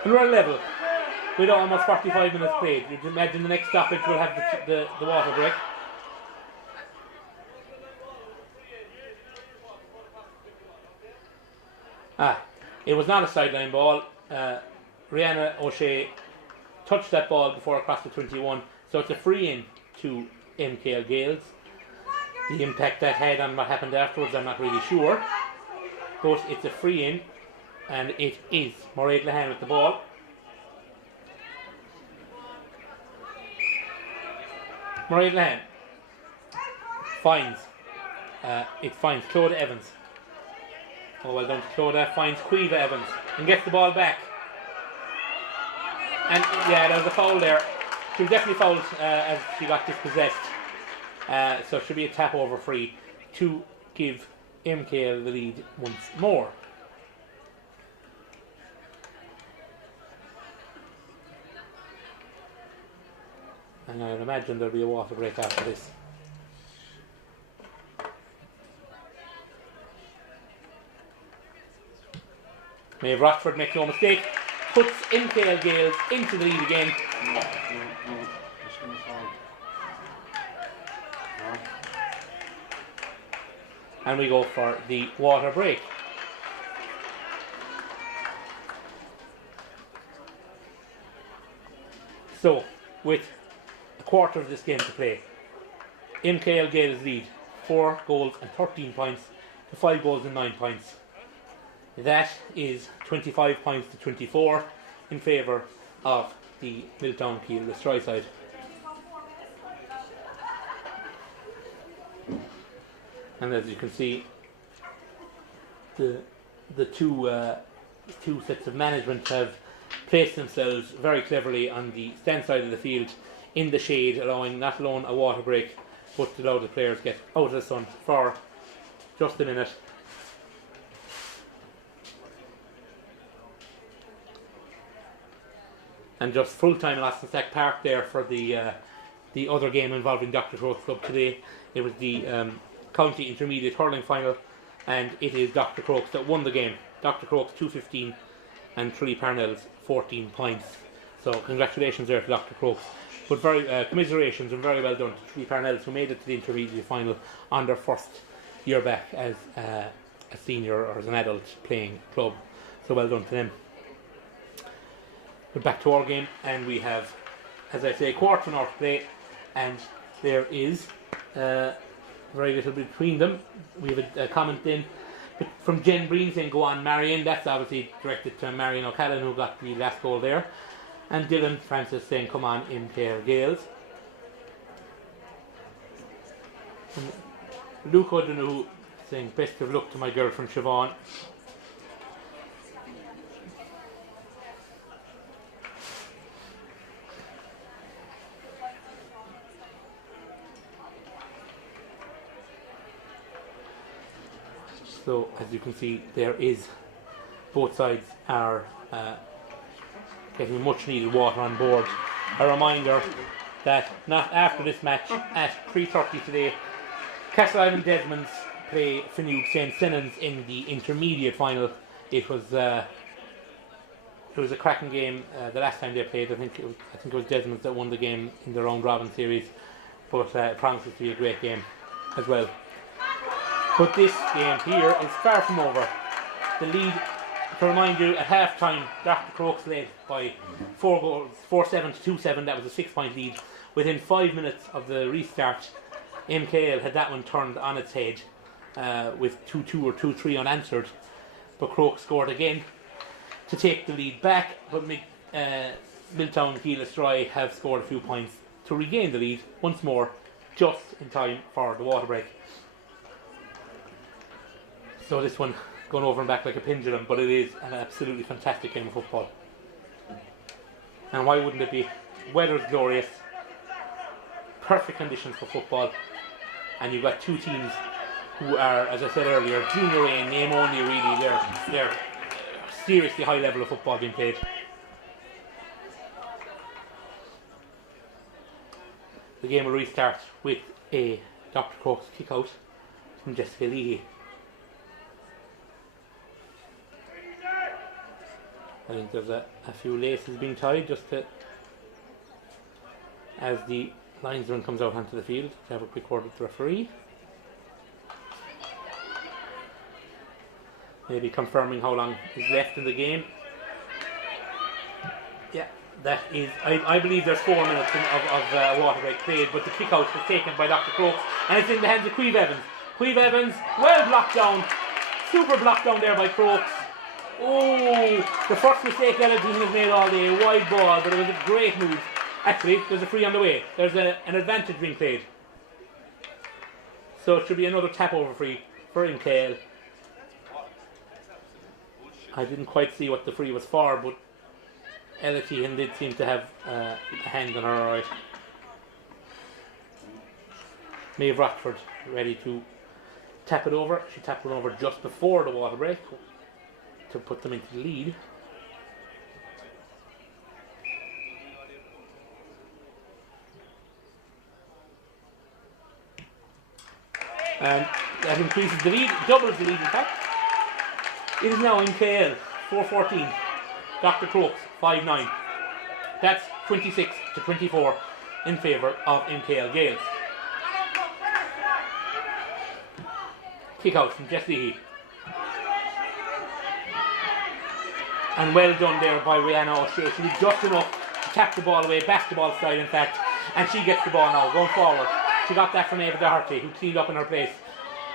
And we're level. With almost 45 minutes played. You can imagine the next stoppage will have the water break. It was not a sideline ball. Rihanna O'Shea touched that ball before it crossed the 21. So it's a free in to MKL Gaels. The impact that had on what happened afterwards, I'm not really sure. But it's a free in, and it is Mairead Lahan with the ball. Mairead Lahan finds Clodagh Evans. Oh, well done to Clodagh. Finds Cueva Evans and gets the ball back. And yeah, there was a foul there. She was definitely fouled as she got dispossessed. So it should be a tap over free to give MKL the lead once more. And I would imagine there'll be a water break after this. Maeve Rochford, make no mistake, puts MKL Gaels into the lead again. And we go for the water break. So, with a quarter of this game to play, MKL Gaels lead 4 goals and 13 points to 5 goals and 9 points. That is 25 points to 24 in favour of the Milltown Gaels Destroy side. And as you can see, the two sets of management have placed themselves very cleverly on the stand side of the field in the shade, allowing not alone a water break, but to allow the players get out of the sun for just a minute. And just full time at Aston Park there for the other game involving Dr Crokes Club today. It was the County Intermediate Hurling Final, and it is Dr Crokes that won the game. Dr Crokes 215 and Tralee Parnell's 14 points. So congratulations there to Dr Crokes. But very commiserations and very well done to Tralee Parnell's, who made it to the Intermediate Final on their first year back as a senior or as an adult playing club. So well done to them. We're back to our game, and we have, as I say, a quarter of an hour to play, and there is very little between them. We have a comment in from Jen Breen saying, "Go on, Marion." That's obviously directed to Marion O'Callaghan, who got the last goal there. And Dylan Francis saying, "Come on, MKL Gaels." And Luke O'Donoghue saying, "Best of luck to my girlfriend Siobhan." So as you can see, there is, both sides are getting much needed water on board. A reminder that not after this match at 3:30 today, Castle Island Desmonds play Finuge St. Senans in the intermediate final. It was a cracking game the last time they played. I think it was Desmonds that won the game in the round robin series, but it promises to be a great game as well. But this game here is far from over. The lead, to remind you, at half time, Dr Crokes led by 4 goals, 4-7 to 2-7. That was a 6-point lead. Within 5 minutes of the restart, MKL had that one turned on its head with 2-2 or 2-3 unanswered. But Crokes scored again to take the lead back. But Milltown Gaels have scored a few points to regain the lead once more, just in time for the water break. So this one going over and back like a pendulum, but it is an absolutely fantastic game of football. And why wouldn't it be? Weather's glorious, perfect conditions for football, and you've got two teams who are, as I said earlier, junior A, name only really. They're seriously high level of football being played. The game will restart with a Dr Crokes kick out from Jessica Leahy. I think there's a few laces being tied just to, as the linesman comes out onto the field, to have a quick word with the referee. Maybe confirming how long is left in the game. Yeah, that is, I believe there's 4 minutes of water break played, but the kick out was taken by Dr Crokes, and it's in the hands of Queeve Evans. Queeve Evans, well blocked down, super blocked down there by Crokes. Oh, the first mistake LG has made all day, wide ball, but it was a great move. Actually, there's a free on the way. There's an advantage being played. So it should be another tap over free for MKL. I didn't quite see what the free was for, but LG did seem to have a hand on her alright. Maeve Rochford ready to tap it over. She tapped it over just before the water break to put them into the lead. And that increases the lead, doubles the lead in fact. It is now MKL 4-14, Dr Crokes 5-9. That's 26 to 24 in favour of MKL Gaels. Kick out from Jess Leahy. And well done there by Rihanna O'Shea. She did just enough to tap the ball away, basketball style in fact, and she gets the ball now going forward. She got that from Ava Doherty, who cleaned up in her place,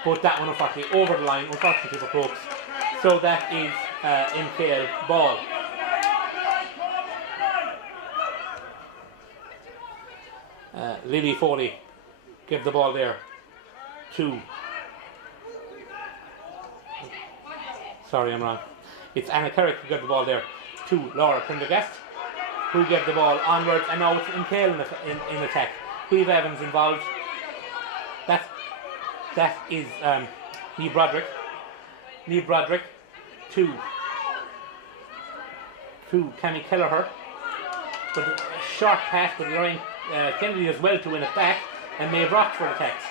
but that one unfortunately over the line, unfortunately for Crokes. So that is MKL ball. Lily Foley gave the ball there to, sorry I'm wrong, it's Anna Kerry who gave the ball there to Laura Prendergast, who gave the ball onwards, and now it's MKL in attack. Queeve Evans involved. That is Niamh Broderick. Niamh Broderick to Cammy Kelleher. But a short pass, but Lorraine Kennedy as well to win it back, and Maeve Rochford attacks.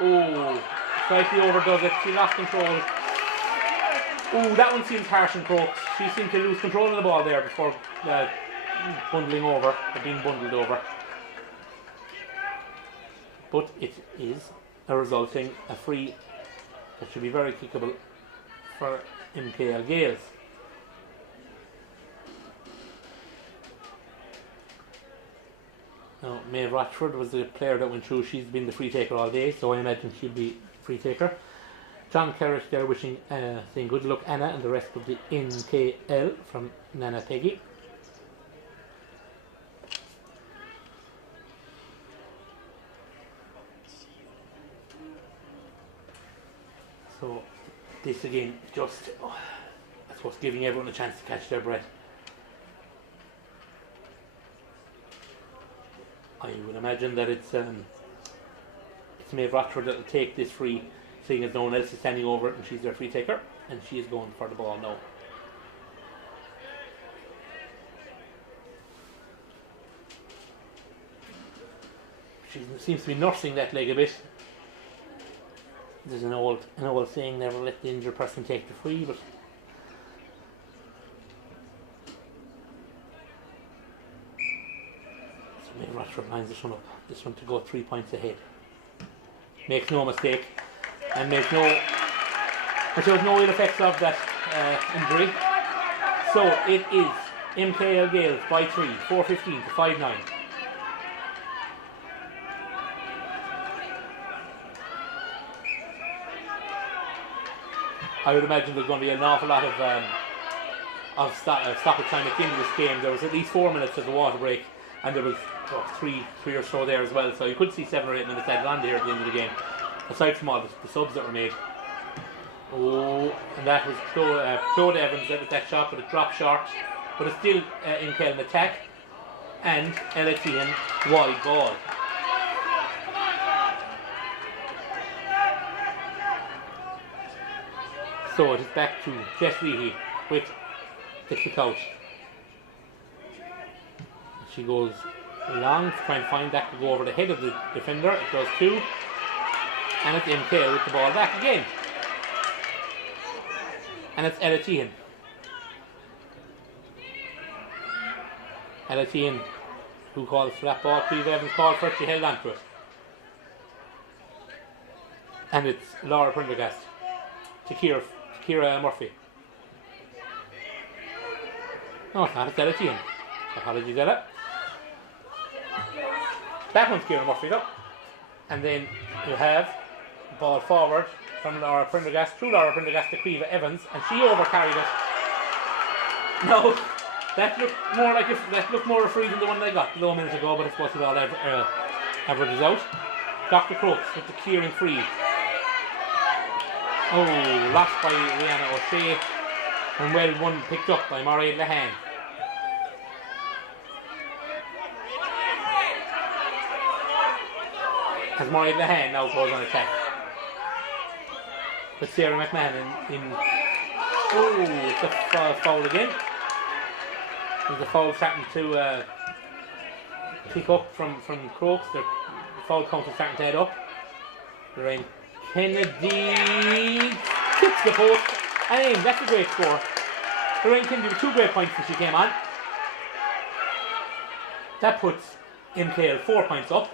Oh, slightly overdoes it. She lost control. Oh, that one seems harsh on Crokes. She seemed to lose control of the ball there before bundling over, or being bundled over. But it is resulting a free that should be very kickable for MKL Gaels. Now, Maeve Rochford was the player that went through. She's been the free taker all day, so I imagine she'll be free taker. John Kerrish there wishing, saying good luck Anna and the rest of the MKL from Nana Peggy. So this again just, I suppose, giving everyone a chance to catch their breath. I would imagine that it's Maeve Rochford that will take this free, seeing as no one else is standing over it and she's their free taker, and she is going for the ball now. She seems to be nursing that leg a bit. There's an old saying, never let the injured person take the free, but so Maeve Rochford lines this one up. This one to go 3 points ahead. Makes no mistake. and there was no ill effects of that injury. So it is MKL Gaels by 3, 4-15 to 5-9. I would imagine there's going to be an awful lot of stoppage time at the end of this game. There was at least 4 minutes of the water break, and there was three or so there as well. So you could see 7 or 8 minutes added on there at the end of the game, aside from all the subs that were made. Oh, and that was Claude Evans with that shot, but it dropped short. But it's still MKL in attack, and Elatian wide ball. So it is back to Jess Leahy with the kick out. She goes long to try and find that to go over the head of the defender. It does too. And it's MKL with the ball back again. And it's Elatian. Elatian, who calls for that ball. Cleve Evans called for it. She held on to it. And it's Laura Prendergast to Kira Murphy. No, it's not. It's Elatian. Apologies, Ella. That one's Kira Murphy though. And then you have ball forward from Laura Prendergast through Laura Prendergast to Cleve Evans, and she overcarried it. No, that looked more referee than the one I got a minute ago, but I suppose it all averages out. Dr Crokes with the clearing free. Oh, lost by Rihanna O'Shea, and well one picked up by Mairead Lehane. As Mairead Lehane now goes on attack. With Sarah McMahon in. Oh, it's a foul again. There's a foul starting to pick up from Crokes. The foul count is starting to head up. Lorraine Kennedy hits the post. And that's a great score. Lorraine Kennedy with 2 great points when she came on. That puts MKL 4 points up.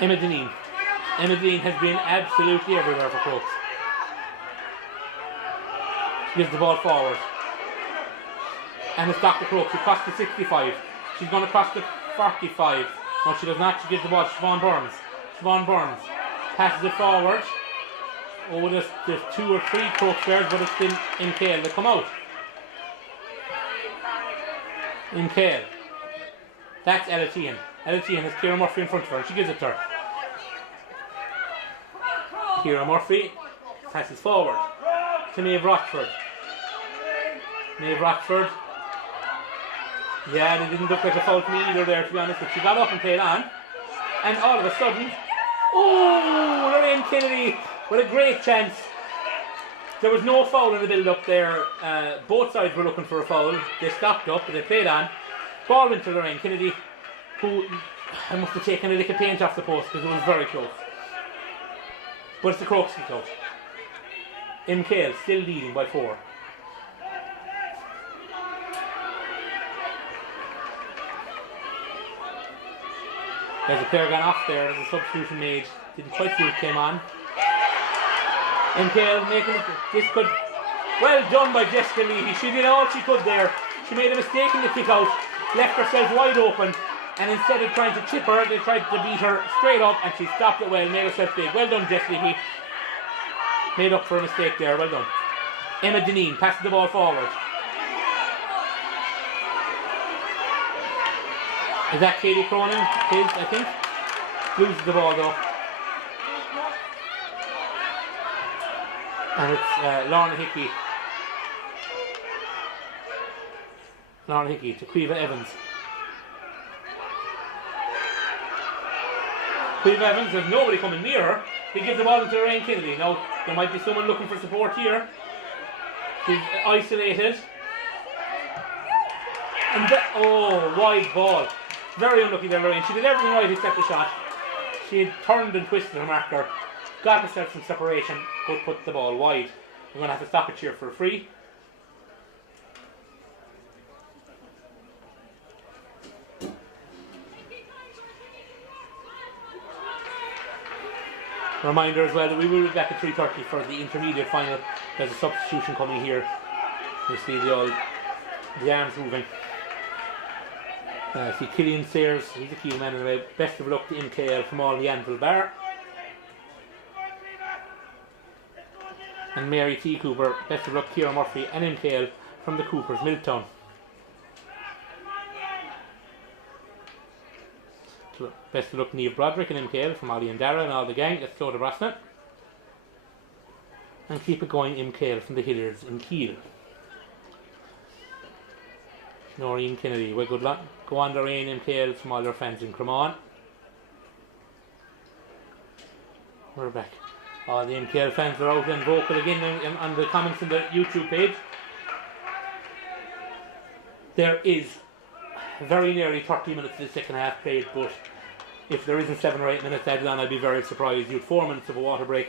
Emma Deneen has been absolutely everywhere for Crokes. She gives the ball forward. And it's Dr Crokes who crossed the 65. She's going to cross the 45. No, she does not. She gives the ball to Siobhan Burns. Siobhan Burns passes it forward. Oh, there's 2 or 3 Crokes players, but it's still MKL that come out. MKL. That's Elatian. Elatian has Kira Murphy in front of her, and she gives it to her. Kira Murphy passes forward to Maeve Rochford. Maeve Rochford. Yeah, they didn't look like a foul to me either there, to be honest, but she got up and played on. And all of a sudden, oh, Lorraine Kennedy with a great chance. There was no foul in the build-up there. Both sides were looking for a foul. They stopped up, but they played on. Ball went to Lorraine Kennedy, who must have taken a lick of paint off the post because it was very close. But it's the Crokes kick out. MKL still leading by 4. There's a player gone off there. There's a substitution made. Didn't quite see it came on. MKL making it. This could. Well done by Jessica Leahy. She did all she could there. She made a mistake in the kick out. Left herself wide open. And instead of trying to chip her, they tried to beat her straight up, and she stopped it well, made herself big. Well done, Jess Leahy. Made up for a mistake there, well done. Emma Deneen passes the ball forward. Is that Katie Cronin? His, I think. Loses the ball though. And it's Lorna Hickey. Lorna Hickey to Cleve Evans. Cleve Evans, there's nobody coming near her. He gives the ball to Lorraine Kennedy. Now, there might be someone looking for support here. She's isolated. And wide ball. Very unlucky there, Lorraine. She did everything right except the shot. She had turned and twisted her marker, got herself some separation, but put the ball wide. We're going to have to stop it here for a free. Reminder as well that we will be back at 3:30 for the intermediate final. There's a substitution coming here. You see the arms moving. See Killian Sayers, he's a key man in the way. Best of luck to MKL from all the Anvil Bar. And Mary T. Cooper, best of luck Ciara Murphy and MKL from the Coopers, Milltown. So best of luck Niamh Broderick and MKL from Ollie and Dara and all the gang. Let's throw the brassnet. And keep it going MKL from the Hillers in Kiel. Noreen Kennedy, well, good luck. Go on Lorraine MKL from all their fans in Cremon. We're back. All the MKL fans are out and vocal again on the comments on the YouTube page. There is very nearly 30 minutes of the second half played, but if there isn't 7 or 8 minutes added on, I'd be very surprised. You had 4 minutes of a water break.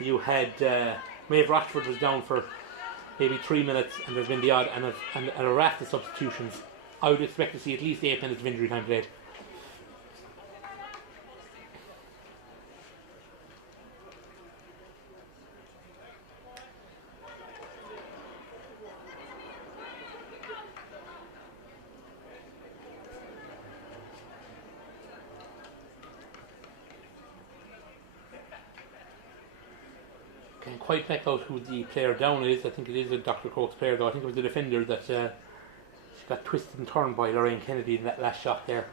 You had Maeve Rochford was down for maybe 3 minutes, and there's been the odd and a raft of substitutions. I would expect to see at least 8 minutes of injury time played. Can't quite make out who the player down is. I think it is a Dr Crokes player though. I think it was the defender that she got twisted and turned by Lorraine Kennedy in that last shot there.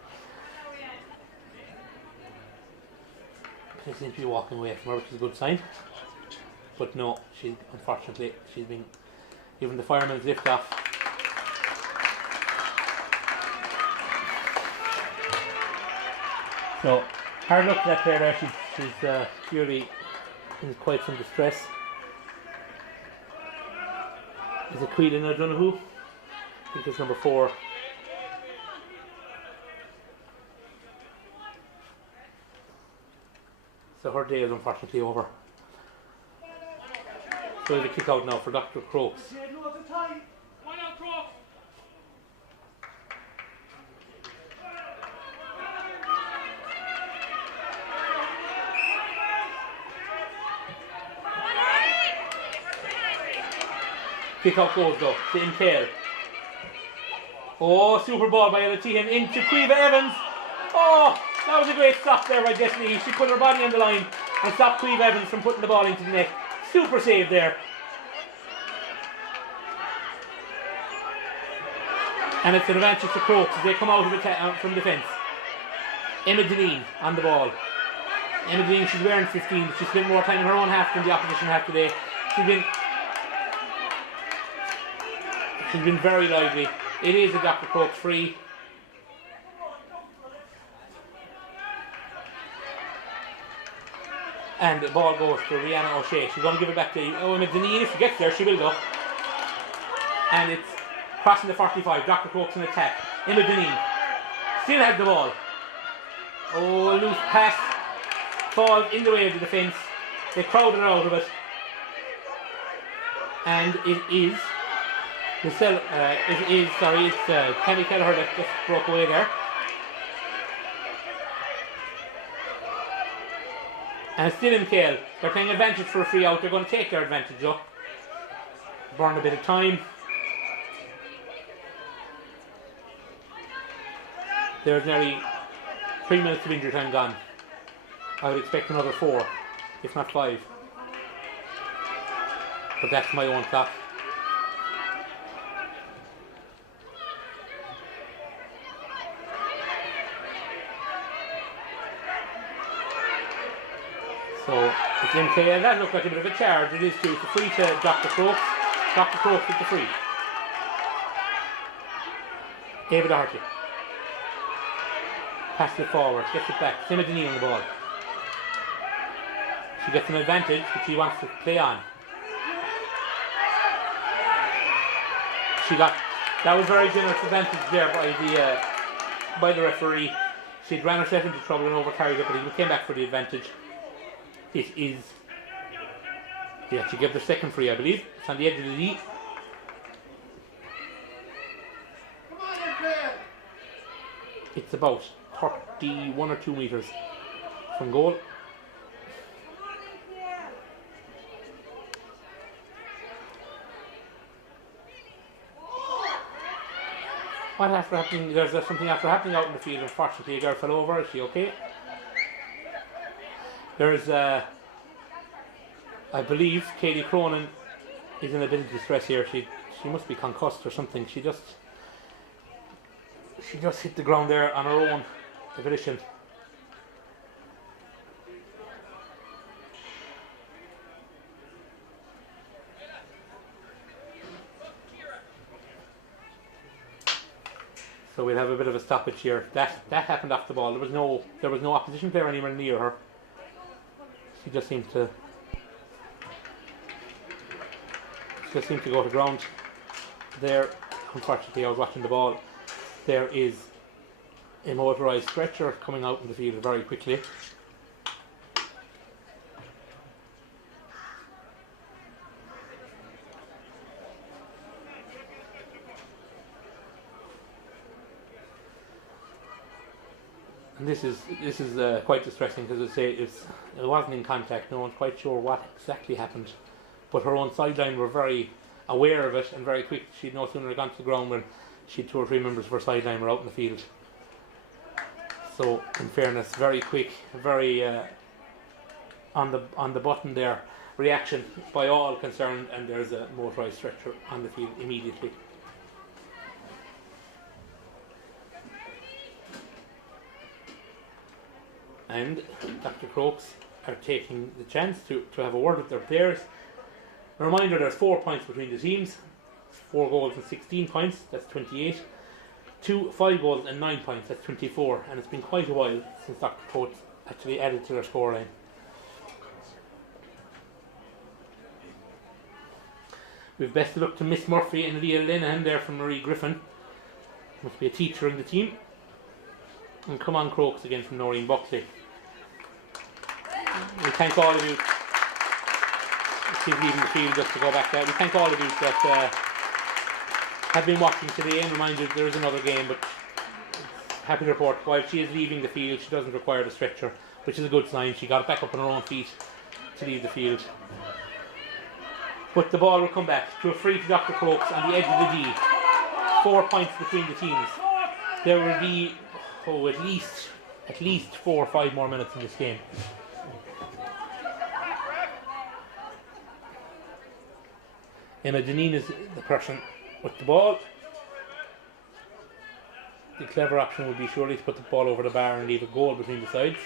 She seems to be walking away from her, which is a good sign. But no, unfortunately she's been given the fireman's lift off. So hard luck to that player there. She's clearly in quite some distress. Is it Queen O'Donoghue? I think it's number 4. So her day is unfortunately over. So the kick out now for Dr Crokes. Kick out goes though to MKL. Oh, super ball by Ella into Quiva Evans. Oh, that was a great stop there by Destiny. She put her body on the line and stopped Quiva Evans from putting the ball into the net. Super save there. And it's an advantage to Crokes as they come out of from defence. Emma Deneen on the ball. Emma Deneen, she's wearing 15. She spent more time in her own half than the opposition half today. She's been very lively. It is a Dr Crokes free. And the ball goes to Rihanna O'Shea. She's going to give it back to Emma Deneen. If she gets there, she will go. And it's crossing the 45. Dr Crokes in attack. Emma Deneen still has the ball. Oh, loose pass. Falls in the way of the defence. They crowded her out of it. And it is Kenny Kelleher that just broke away there. And it's still MKL. They're playing advantage for a free out. They're going to take their advantage though. Burn a bit of time. There's nearly 3 minutes of injury time gone. I would expect another 4, if not 5. But that's my own clock. So it's MKL. That looked like a bit of a charge. It is too. It's a free to Dr Crokes. Dr Crokes with the free. Ava Doherty. Passes it forward. Gets it back. Emma Deneen on the ball. She gets an advantage which she wants to play on. That was very generous advantage there by the referee. She'd ran herself into trouble and overcarried it, but he came back for the advantage. It is, yeah, she gave the second free, I believe. It's on the edge of the D. It's about 31 or 2 metres from goal. What after happening? There's something after happening out in the field. Unfortunately, a girl fell over. Is she okay? There's, I believe, Katie Cronin is in a bit of distress here. She must be concussed or something. She just hit the ground there on her own volition. So we'll have a bit of a stoppage here. That happened off the ball. There was no opposition player anywhere near her. She just seemed to go to ground there. Unfortunately, I was watching the ball. There is a motorised stretcher coming out in the field very quickly. And this is quite distressing because it wasn't in contact. No one's quite sure what exactly happened, but her own sideline were very aware of it and very quick. She'd no sooner gone to the ground when she 2 or 3 members of her sideline were out in the field. So, in fairness, very quick, very on the button there reaction by all concerned, and there's a motorised stretcher on the field immediately. And Dr Crokes are taking the chance to have a word with their players. A reminder, there's 4 points between the teams. 4 goals and 16 points, that's 28. 5 goals and 9 points, that's 24. And it's been quite a while since Dr Crokes actually added to their scoreline. We've best of luck to Miss Murphy and Leah Linehan there from Marie Griffin. Must be a teacher in the team. And come on Crokes again from Noreen Buckley. We thank all of you. She's leaving the field just to go back there. We thank all of you that have been watching today, and remind you there is another game, but happy to report while she is leaving the field she doesn't require the stretcher, which is a good sign. She got back up on her own feet to leave the field. But the ball will come back to a free to Dr Crokes on the edge of the D. 4 points between the teams. There will be at least 4 or 5 more minutes in this game. Emma Deneen is the person with the ball. The clever option would be surely to put the ball over the bar and leave a goal between the sides.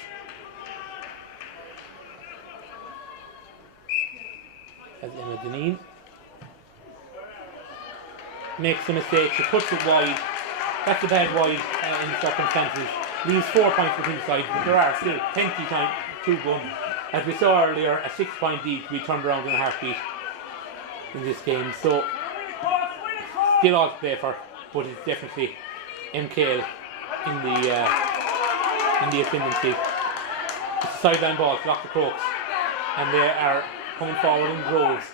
As Emma Deneen makes a mistake, she puts it wide. That's a bad wide in the circumstances. Leaves 4 points between the sides, but there are still plenty time to go. As we saw earlier, a 6-point lead to be turned around in a heartbeat in this game. So still all to play for, but it's definitely MKL in the ascendancy. It's a sideline ball to Dr Crokes, and they are coming forward in droves.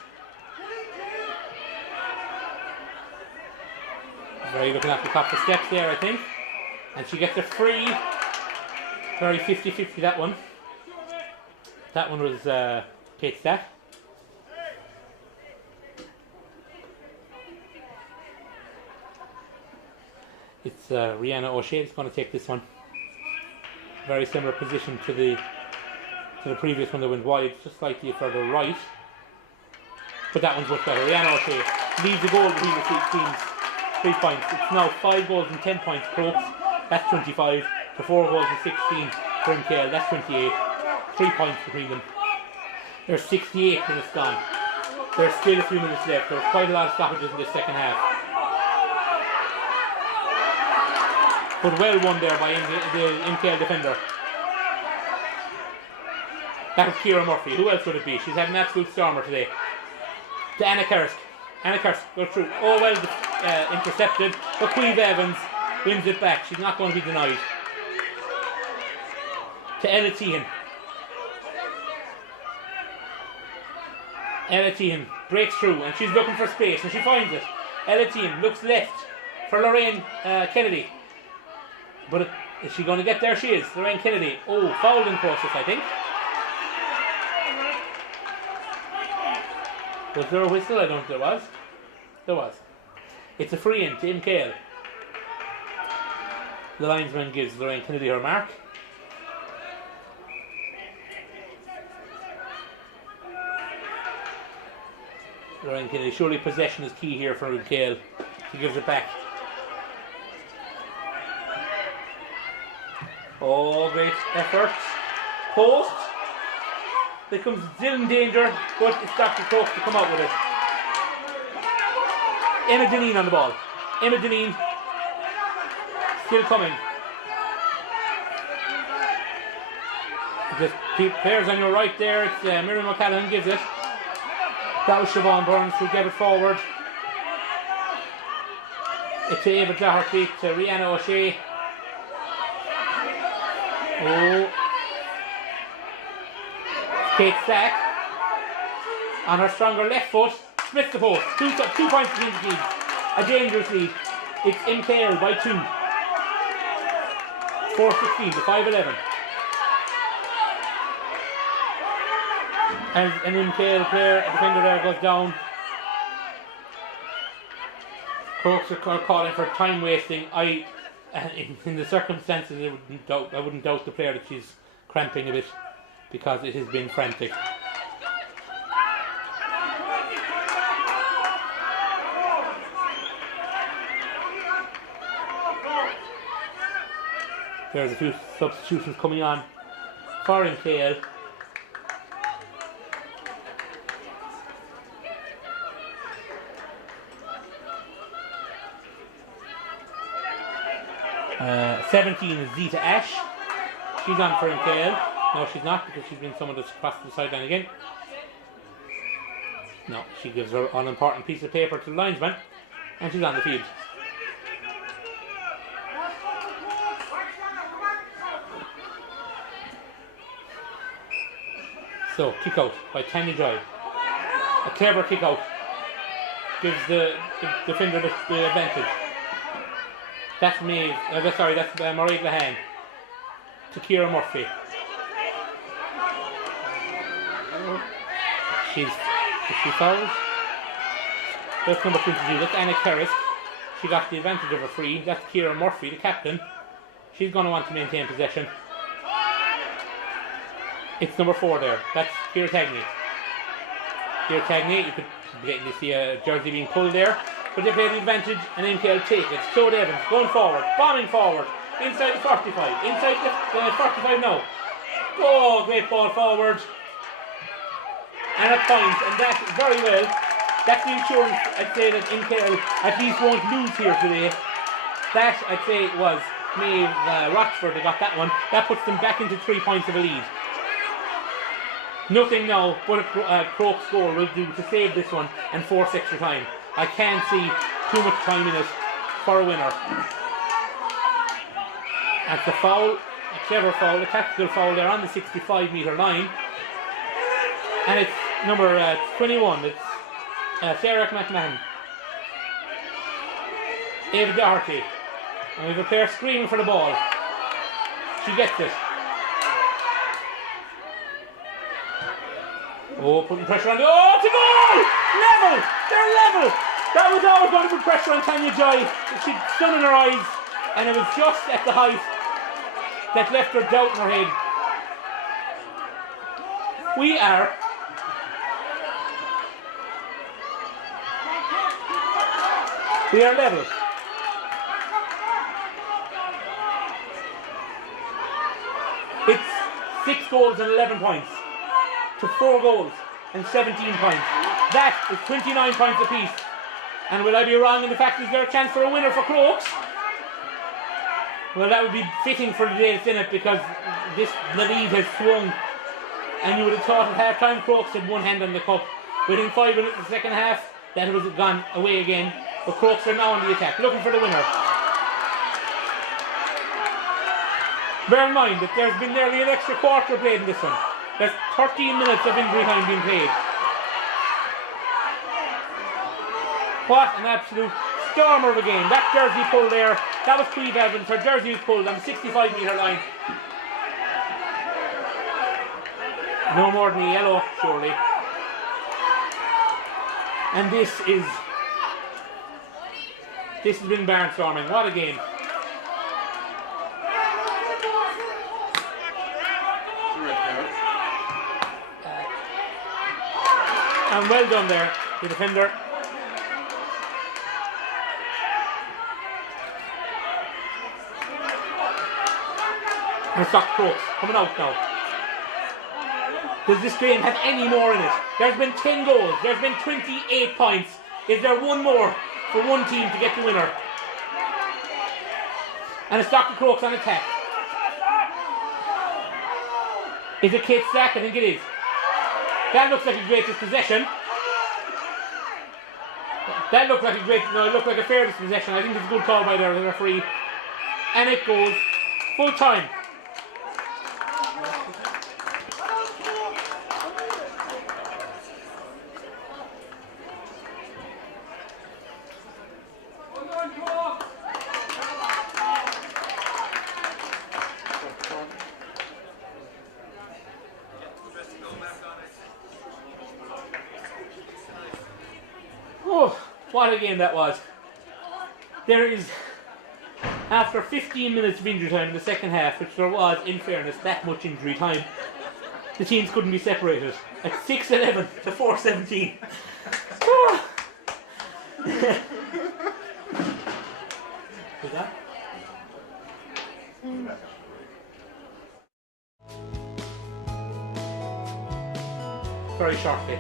Very looking at the top of the steps there, I think. And she gets a free. Very 50-50 that one. That one was Kate Stack. It's Rihanna O'Shea that's going to take this one. Very similar position to the previous one that went wide, just slightly further right. But that one's much better. Rihanna O'Shea leaves the goal between the two teams. 3 points. It's now 5 goals and 10 points. Crokes, that's 25. To 4 goals and 16 for MKL, that's 28. 3 points between them. There's 68 minutes gone. There's still a few minutes left. There were quite a lot of stoppages in the second half. But well won there by the MKL defender. That was Ciara Murphy. Who else would it be? She's had an absolute stormer today. To Anna Kersk. Anna Kersk goes through. Oh well intercepted. But Queeve Evans wins it back. She's not going to be denied. To Ella Tehan. Ella Tehan breaks through and she's looking for space and she finds it. Ella Tehan looks left for Lorraine Kennedy. But is she going to get there? She is. Lorraine Kennedy. Oh, fouled in process, I think. Was there a whistle? I don't think there was. There was. It's a free in to MKL. The linesman gives Lorraine Kennedy her mark. Lorraine Kennedy, surely possession is key here for MKL. She gives it back. Oh, great effort. Post. There comes still in danger, but it's Dr Crokes to come out with it. Emma Deneen on the ball. Emma Deneen still coming. The players on your right there, it's Miriam O'Callaghan gives it. That was Siobhan Burns who gave it forward. It's to Ava Doherty, to Rihanna O'Shea. Oh. Kate Stack on her stronger left foot. Splits the post. Two points between the teams. A dangerous lead. It's MKL by 2. 4-16 to 5-11. As an MKL player, a defender there goes down. Crokes are calling for time wasting. In the circumstances, I wouldn't doubt the player that she's cramping a bit because it has been frantic. There's a few substitutions coming on for MKL. Uh, 17 is Zita Ash. She's on for MKL. No, she's not, because she's been someone that's crossed the sideline again. No, she gives her an important piece of paper to the linesman, and she's on the field. So, kick out by Tanya Joy. A clever kick out. Gives the defender the advantage. That's Maeve. That's Mairead Lahan to Ciara Murphy. She fouled. That's number 22. That's Anna Kerrisk. She got the advantage of a free. That's Ciara Murphy, the captain. She's going to want to maintain possession. It's number 4 there. That's Ciara Tagney. Ciara Tagney, you could be getting to see a jersey being pulled there. But they play the advantage and MKL take it. Claude Evans going forward, bombing forward, inside the 45, inside the 45 now. Oh, great ball forward. And a point, and that very well. That's the insurance, I'd say, that MKL at least won't lose here today. That, I'd say, was Maeve Rochford that got that one. That puts them back into 3 points of a lead. Nothing now but a Crokes score will do to save this one and force extra time. I can't see too much time in it for a winner. That's a foul, a clever foul, a tactical foul there on the 65-metre line. And it's number 21, it's Sarah McMahon. Ava Doherty. And we have a player screaming for the ball. She gets it. Oh, putting pressure on the... Oh, it's a goal! Level! They're level! That was always going to put pressure on Tanya Joy. She'd sun in her eyes, and it was just at the height that left her doubt in her head. We are... level. It's 6 goals and 11 points. To 4 goals and 17 points. That is 29 points apiece. And will I be wrong in the fact is there a chance for a winner for Crokes? Well, that would be fitting for today's Senate because the lead has swung. And you would have thought at half time Crokes had one hand on the cup. Within 5 minutes of the second half, that was gone away again. But Crokes are now on the attack, looking for the winner. Bear in mind that there's been nearly an extra quarter played in this one. There's 13 minutes of injury time being played. What an absolute stormer of a game. That jersey pull there, that was Cleve Evans. Her jersey was pulled on the 65-metre line. No more than a yellow, surely. And this has been barnstorming. What a game. And well done there, the defender. And it's Dr Crokes coming out now. Does this game have any more in it? There's been 10 goals. There's been 28 points. Is there one more for one team to get the winner? And it's Dr Crokes on attack. Is it Kate Slack? I think it is. That looks like a great dispossession. That looked like a great... No, it looked like a fair dispossession. I think it's a good call by the referee. And it goes full time. Oh, what a game that was. There is, after 15 minutes of injury time in the second half, which there was, in fairness, that much injury time, the teams couldn't be separated. At 6-11 to 4-17. Oh. Is that? Very shortly.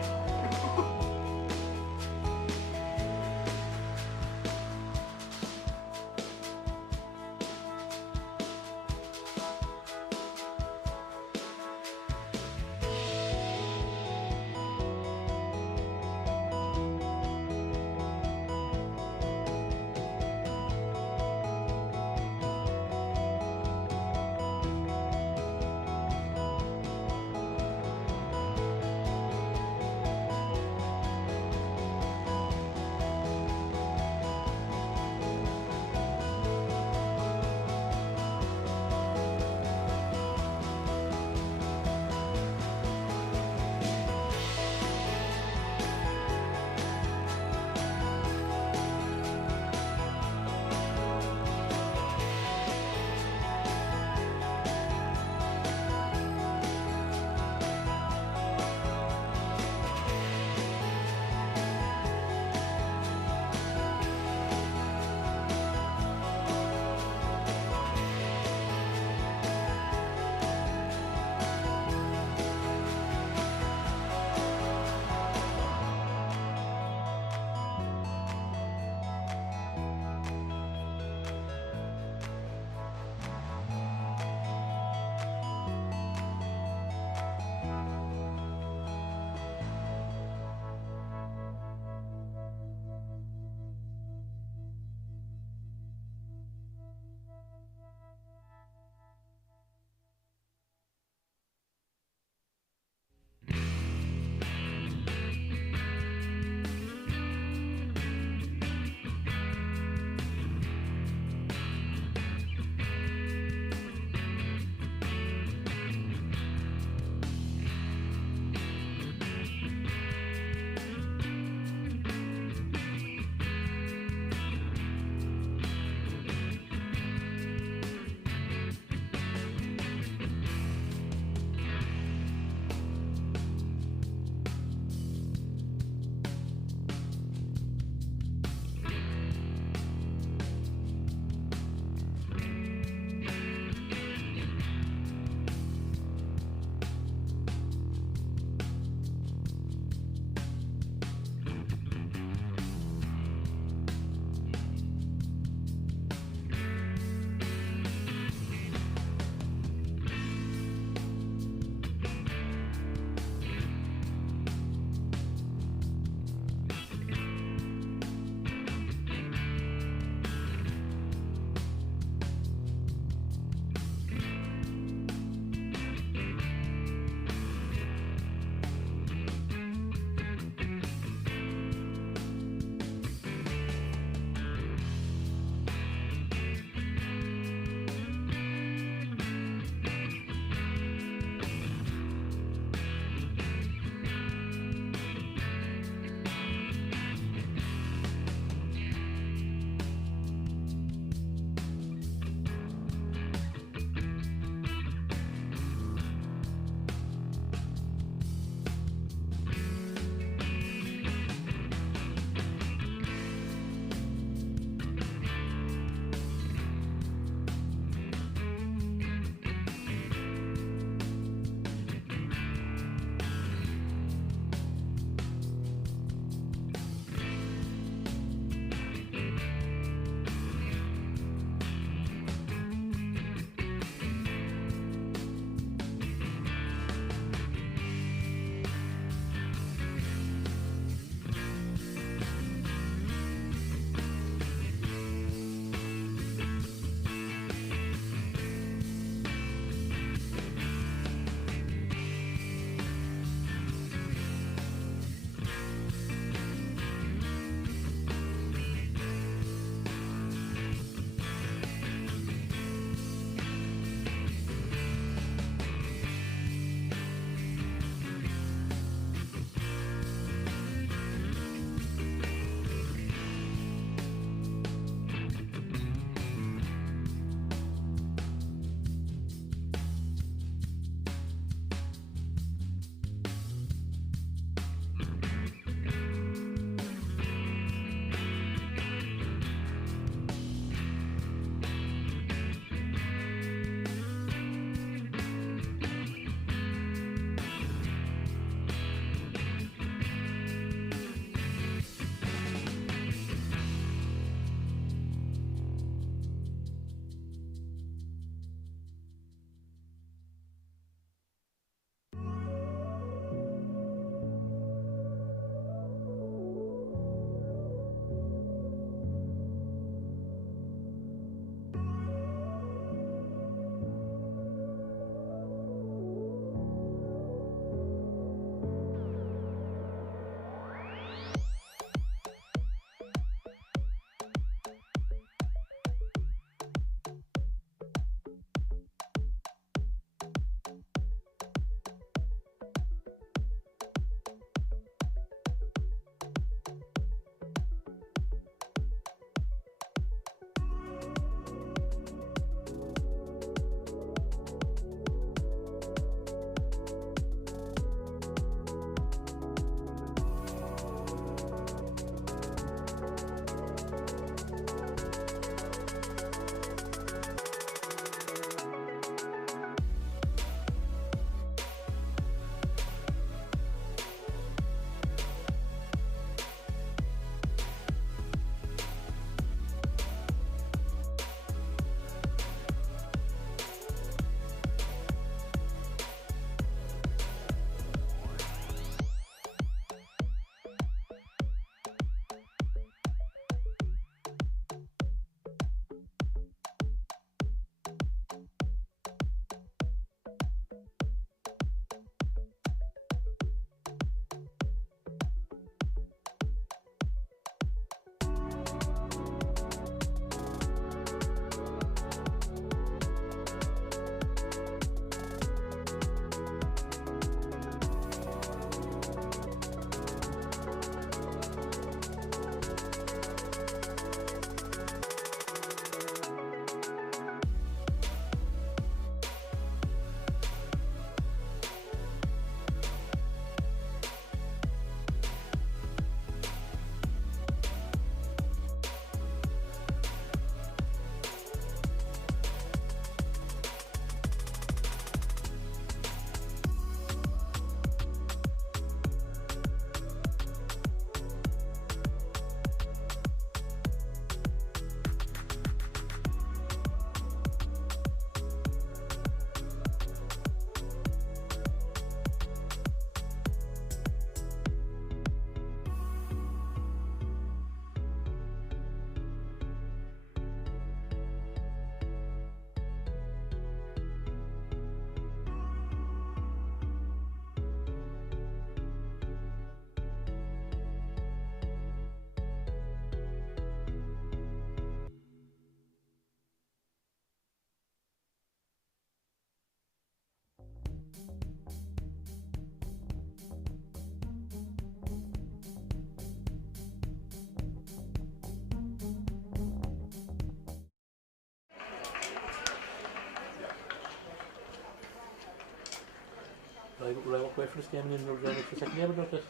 Will I walk away for this game and then we're for a second game about this?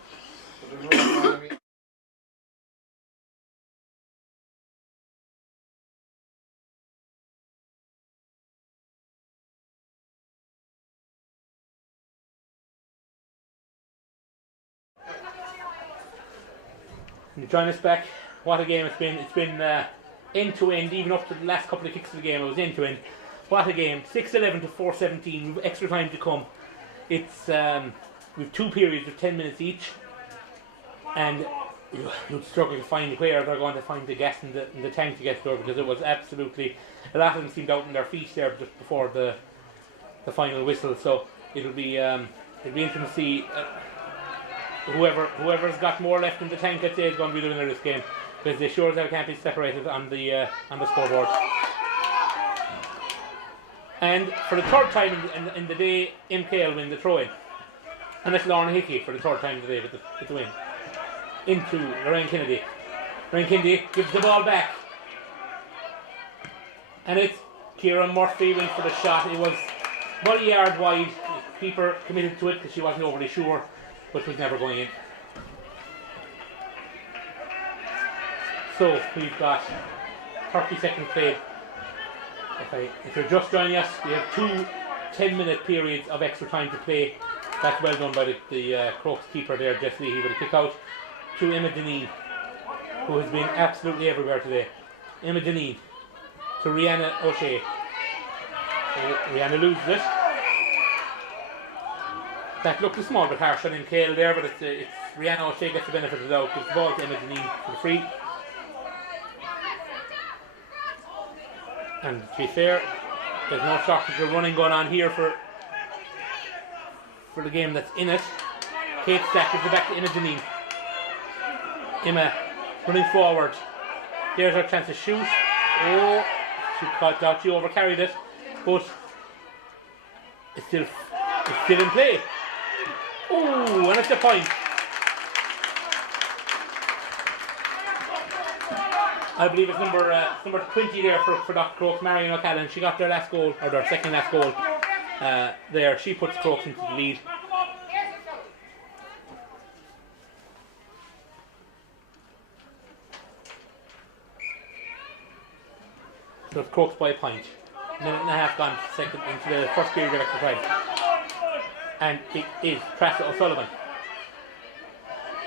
And join us back. What a game it's been. It's been end to end, even up to the last couple of kicks of the game. It was end to end. What a game. 6-11 to 4-17. We've extra time to come. It's we've 2 periods of 10 minutes each. And you'd struggle to find where they're going to find the gas in the tank to get there, because it was absolutely, a lot of them seemed out on their feet there just before the final whistle. So it'll be interesting to see whoever's got more left in the tank, I'd say, is going to be the winner of this game, because they sure as hell can't be separated on the scoreboard. And for the third time in the day, MKL win the throw-in, and that's Lauren Hickey for the third time in the day with the win. Into Lorraine Kennedy. Lorraine Kennedy gives the ball back, and it's Kieran Murphy went for the shot. It was about a yard wide. The keeper committed to it because she wasn't overly sure, but was never going in. So we've got 30 seconds played. If you're just joining us, we have 2 10-minute periods of extra time to play. That's well done by the Crokes keeper there, Jess Leahy, with a kick out to Emma Deneen, who has been absolutely everywhere today. Emma Deneen to Rihanna O'Shea. Rihanna loses it. That looked a small bit harsh on MKL there, but it's Rihanna O'Shea gets the benefit of the doubt. Gives the ball to Emma Deneen for the free. And to be fair, there's no shortage of running going on here for the game that's in it. Kate Stack gives it back to Emma Deneen. Emma running forward. There's her chance to shoot. Oh, she caught out, she overcarried it, but it's still in play. Oh, and it's a point. I believe it's number 20 there for Dr Crokes, Marion O'Callaghan. She got their last goal, or their second last goal there. She puts Crokes into the lead. So it's Crokes by a point. A minute and a half gone second into the first period of extra time. And it is Tressa O'Sullivan.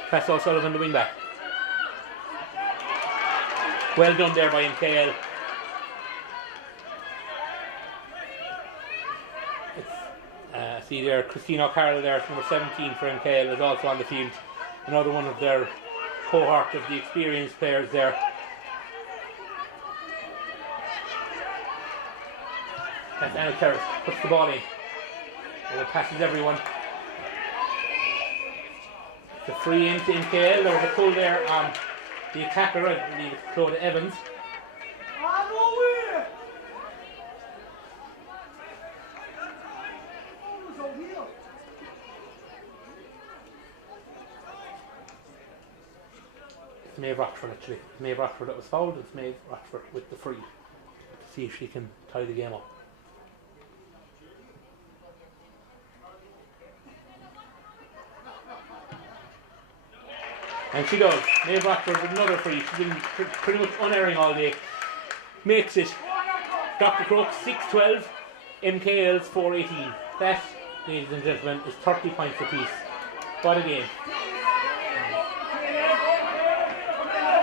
Tressa O'Sullivan, the wing back. Well done there by MKL. See there, Christine O'Carroll there, number 17 for MKL, is also on the field. Another one of their cohort of the experienced players there. That's Anna Terrace, puts the ball in. Oh, passes everyone. It's a free into MKL. There was a pull there on the attacker, I believe it's Claudia Evans. It's Maeve Rockford actually. It's Maeve Rockford that was fouled. It's Maeve Rockford with the free. To see if she can tie the game up. And she does. Maeve Rockford with another free. She's been pretty much unerring all day. Makes it. Dr Crokes 6-12. MKL's 4-18. That, ladies and gentlemen, is 30 points apiece. What a game.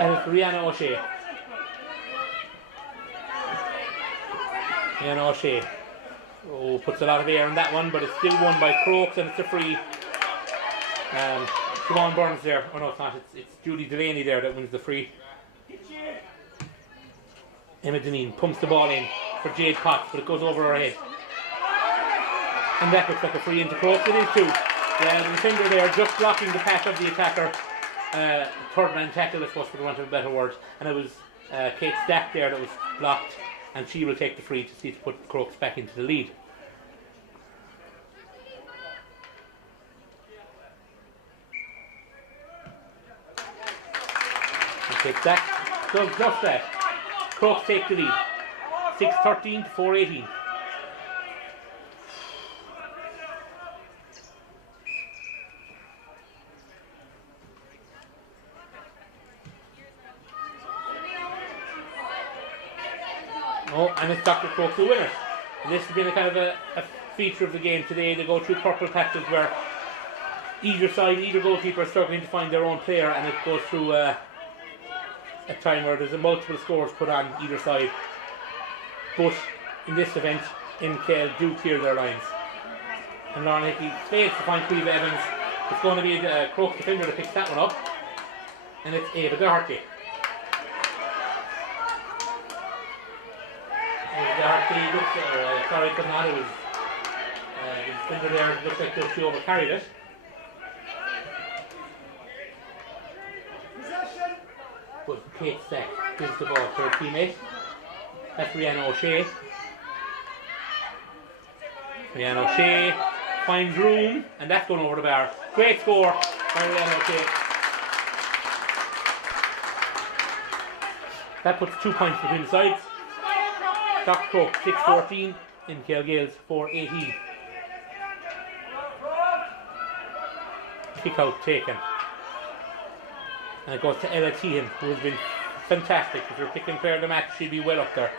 And it's Rihanna O'Shea. Rihanna O'Shea. Oh, puts a lot of air in that one, but it's still won by Crokes, and it's a free. Siobhan Burns there. Oh no, it's not. It's Julie Delaney there that wins the free. Emma Deneen pumps the ball in for Jade Potts, but it goes over her head. And that looks like a free into Crokes. It is too. The defender there just blocking the path of the attacker. Third man tackle, I suppose, for the want of a better word. And it was Kate Stack there that was blocked, and she will take the free to see to put Crokes back into the lead. Kate Stack does just that. Crokes take the lead. 6-13 to 4-18. Oh, and it's Dr Crokes who win it. And this has been a kind of a feature of the game today. They go through purple patches where either side, either goalkeeper is struggling to find their own player, and it goes through a time where there's multiple scores put on either side. But in this event, MKL do clear their lines. And Lauren Hickey fails to find Cleve Evans. It's going to be the Crokes defender that picks that one up. And it's Ava Doherty. Ava Doherty looks, sorry, could not. It was the defender there looked like she overcarried it. But Kate Stack gives the ball to her teammate. That's Rihanna O'Shea. Rihanna O'Shea finds room, and that's going over the bar. Great score by Rihanna O'Shea. That puts 2 points between the sides. Dr Crokes 6-14, MKL Gaels 4-18. Kick out taken. And it goes to Ella Tehan, who has been fantastic. If you're picking player of the match, she'd be well up there.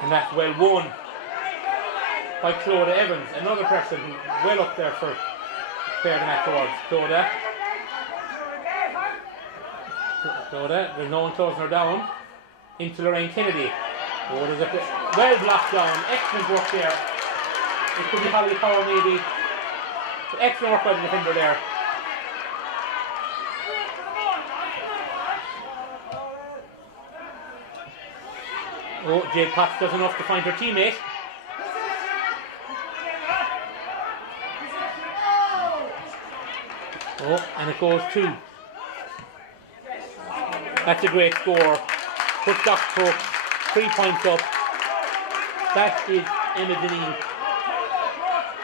And that's well won by Clodagh Evans, another person who's well up there for player of the match awards. Clodagh, there's no one closing her down. Into Lorraine Kennedy. Oh, there's a well blocked down. Excellent work there. It could be Holly Power maybe. But excellent work by the defender there. Oh, Jade Potts does enough to find her teammate. Oh, and it goes 2. That's a great score. Puts Dr Crokes 3 points up. That is Emma Deneen,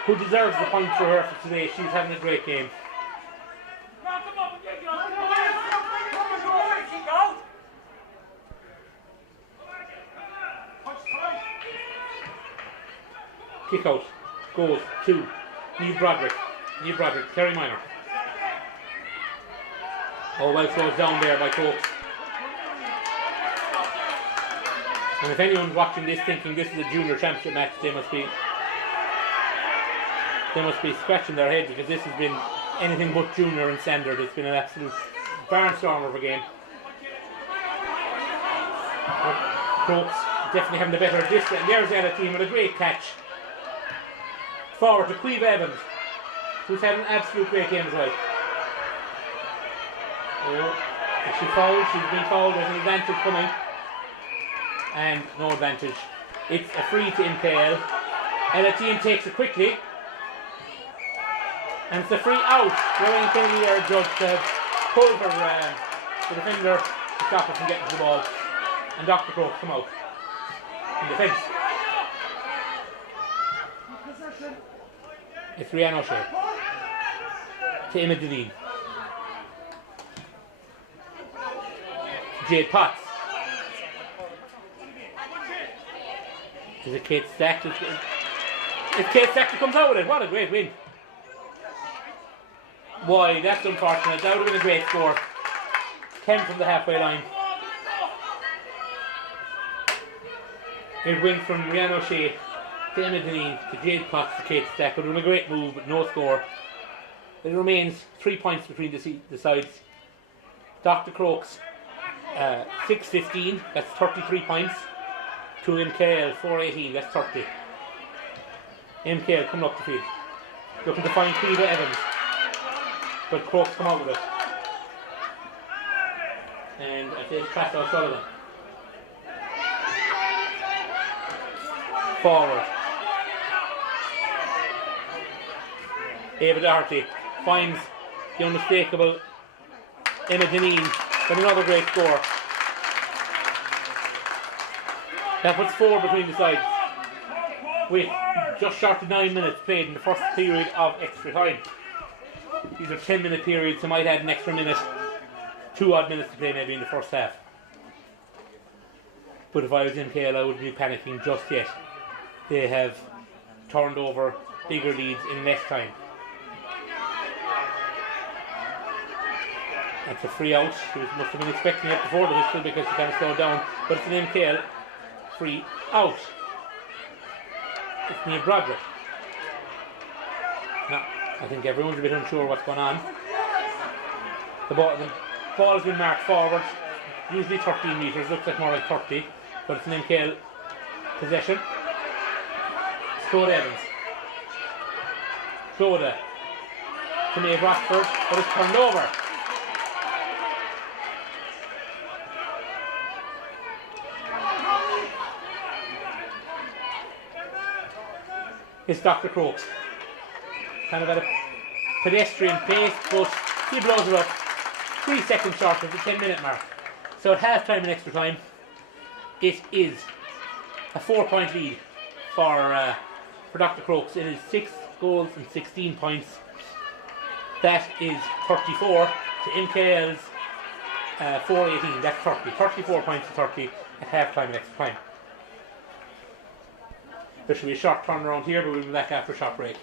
who deserves the points for her for today. She's having a great game. Kick out goes to Niamh Broderick, Kerry Minor. Oh, well closed down there by Crokes. And if anyone's watching this thinking this is a junior championship match, they must be scratching their head, because this has been anything but junior in standard. It's been an absolute barnstormer of a game. Crokes definitely having the better of this, and there's the other team with a great catch. Forward to Cleve Evans, who's had an absolute great game as well. Oh, is she fouled? She's been fouled. There's an advantage coming. And no advantage. It's a free to MKL. LGFA takes it quickly. And it's a free out. Lorraine Kennedy are judged to pull for the defender to stop her from getting to the ball. And Dr Crokes come out in defence. It's Rihanna O'Shea to Emma Deneen. Jade Potts. Is it Kate Stack? It's Kate Stack that comes out with it. What a great win. Why, that's unfortunate. That would have been a great score. 10 from the halfway line. It went from Rihanna O'Shea to Emma Deneen to Jade Potts to Kate Stack. It would have been a great move, but no score. It remains 3 points between the sides. Dr Crokes 6-15, that's 33 points. To MKL 4-18, that's 30. MKL coming up the field, looking to find Cleve Evans, but Crokes come out with it. And I think Crash O'Sullivan. Forward. Ava Doherty finds the unmistakable Emma Deneen, but another great score. That puts 4 between the sides, with just short of 9 minutes played in the first period of extra time. These are 10-minute periods, so might add an extra minute, 2 odd minutes to play maybe in the first half. But if I was MKL, I wouldn't be panicking just yet. They have turned over bigger leads in less time. That's a free out. She must have been expecting it before the whistle because she kind of slowed down. But it's an MKL free out. It's Niamh Broderick. Now, I think everyone's a bit unsure what's going on. The ball has been marked forward. Usually 13 metres, looks like more like 30. But it's an MKL possession. It's Claude Evans. Claude to Maeve Rockford, but it's turned over. It's Dr Crokes. Kind of at a pedestrian pace, but he blows it up 3 seconds short of the 10-minute mark. So at half time and extra time, it is a 4-point lead for Dr Crokes. It is 6 goals and 16 points. That is 34 to MKL's 4-18. That's 30. 34 points to 30 at half time and extra time. There should be a short turnaround here, but we'll be back after a short break.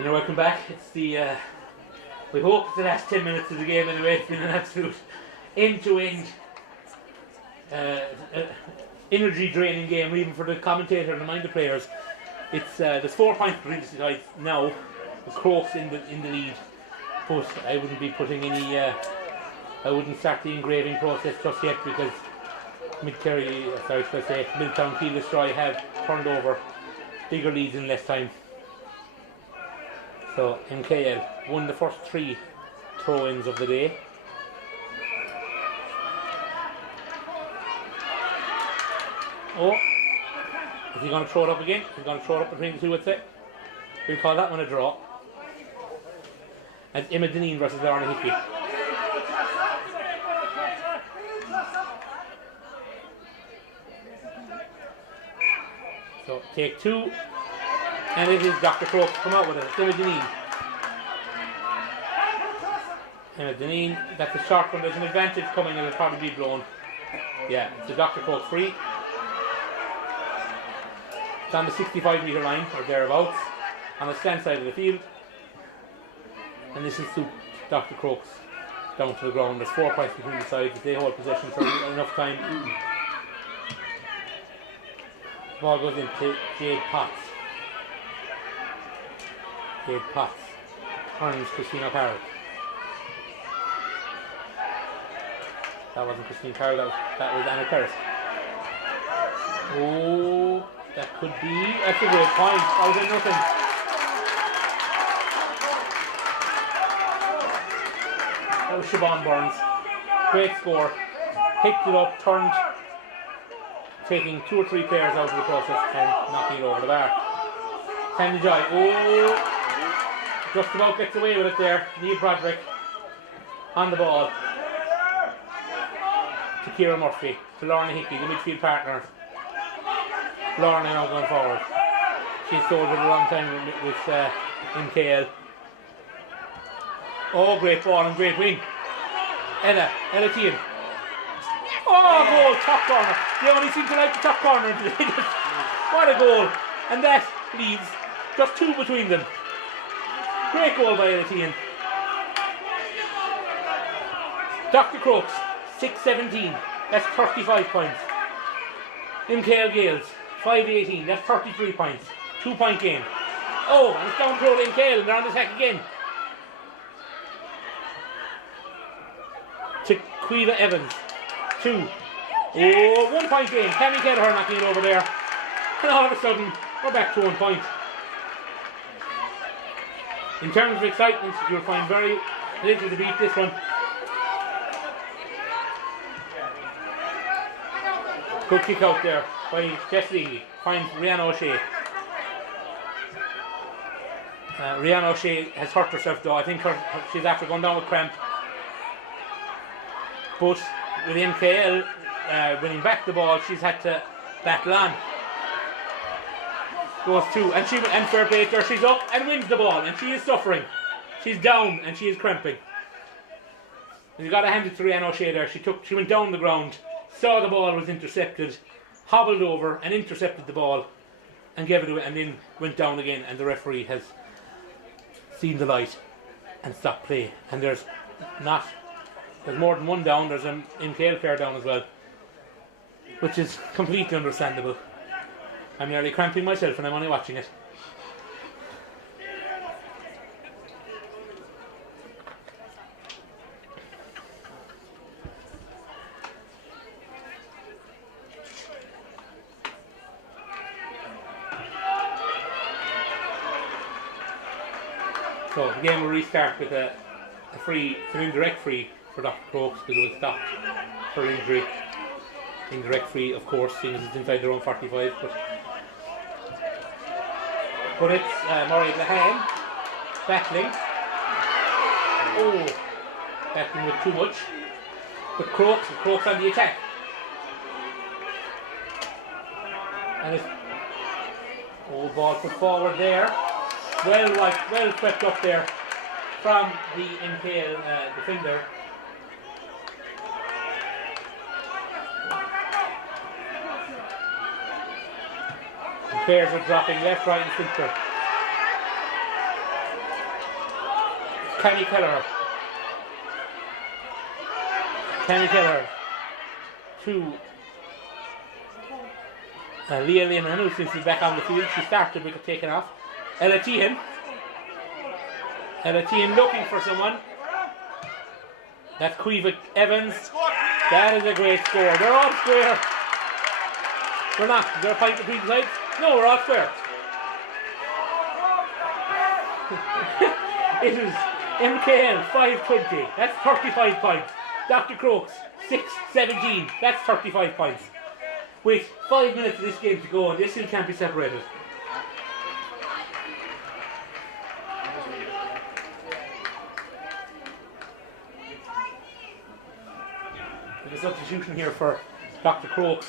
And you're welcome back. It's the, we hope it's the last 10 minutes of the game anyway. It's been an absolute end-to-end energy draining game, even for the commentator and mind the players. It's there's 4 points between the sides now, with Crokes in the lead. But I wouldn't be putting any, I wouldn't start the engraving process just yet, because Milltown Keel Destroy have turned over bigger leads in less time. So MKL won the first 3 throw-ins of the day. Oh, is he going to throw it up again? He's going to throw it up between the two, I'd say. We'll call that one a draw. And Emma Deneen versus Lorna Hickey. So take 2, and it is Dr Crokes come out with it. Emma Deneen. Emma Deneen, that's a short one. There's an advantage coming, and it'll probably be blown. Yeah, it's a Dr Crokes free. It's on the 65-metre line, or thereabouts, on the stand side of the field. And this is to Dr Crokes down to the ground. There's 4 points between the sides. If they hold possession for enough time. Ball goes into Jade Potts. Jade Potts turns Christina Carroll. That wasn't Christine Carroll, that was Anna Ferris. Oh, that could be. That's a great point. Out of nothing. That was Siobhan Burns. Great score. Picked it up, turned, taking 2 or 3 players out of the process and knocking it over the bar. Sandy Joy. Oh, just about gets away with it there. Neil Broderick on the ball. To Ciara Murphy. To Lorna Hickey, the midfield partner. Lorna now going forward. She's soldiered a long time with MKL. Oh, great ball and great win. Ella Tean. Oh, goal, top corner. They only seem to like the top corner today. What a goal. And that leaves just 2 between them. Great goal by Ella Tean. Dr Crokes, 6-17. That's 35 points. MKL Gaels, 5-18. That's 33 points. 2-point game. Oh, and it's down the road to MKL, and they're on the attack again. To Quiva Evans, 2. Oh, 1-point game. Cammy Kelleher knocking it over there. And all of a sudden, we're back to 1 point. In terms of excitement, you'll find very little to beat this one. Good kick out there by Jess Lee. Finds Rihanna O'Shea. Rihanna O'Shea has hurt herself though. I think she's after going down with cramp. But with MKL winning back the ball, she's had to battle on. Goes 2, and fair play to her, she's up and wins the ball, and she is suffering. She's down and she is cramping. And you got to hand it to Rihanna O'Shea there. She went down the ground, saw the ball was intercepted, hobbled over and intercepted the ball, and gave it away, and then went down again. And the referee has seen the light and stopped play. And there's more than one down. There's an MKL player down as well, which is completely understandable. I'm nearly cramping myself and I'm only watching it. So the game will restart with an indirect free for Dr Crokes, because it was stopped for injury. Indirect free, of course, seeing as it's inside their own 45. But it's Murray Lahan battling. Oh, battling with too much. But Crokes on the attack. And it's ball put forward there. Well swept up there from the MKL defender. The players are dropping left, right and centre. Kenny Keller. Kenny Keller to Leah Lehman, who since she's back on the field, she started with it taken off. Ella Tehan looking for someone. That's Cueva Evans. That is a great score. They're all square. We're not. Is there a point between the sides? No, we're all square. It is MKL 520. That's 35 points. Dr Crokes 617. That's 35 points. With 5 minutes of this game to go, and this still can't be separated. There's a substitution here for Dr Crokes.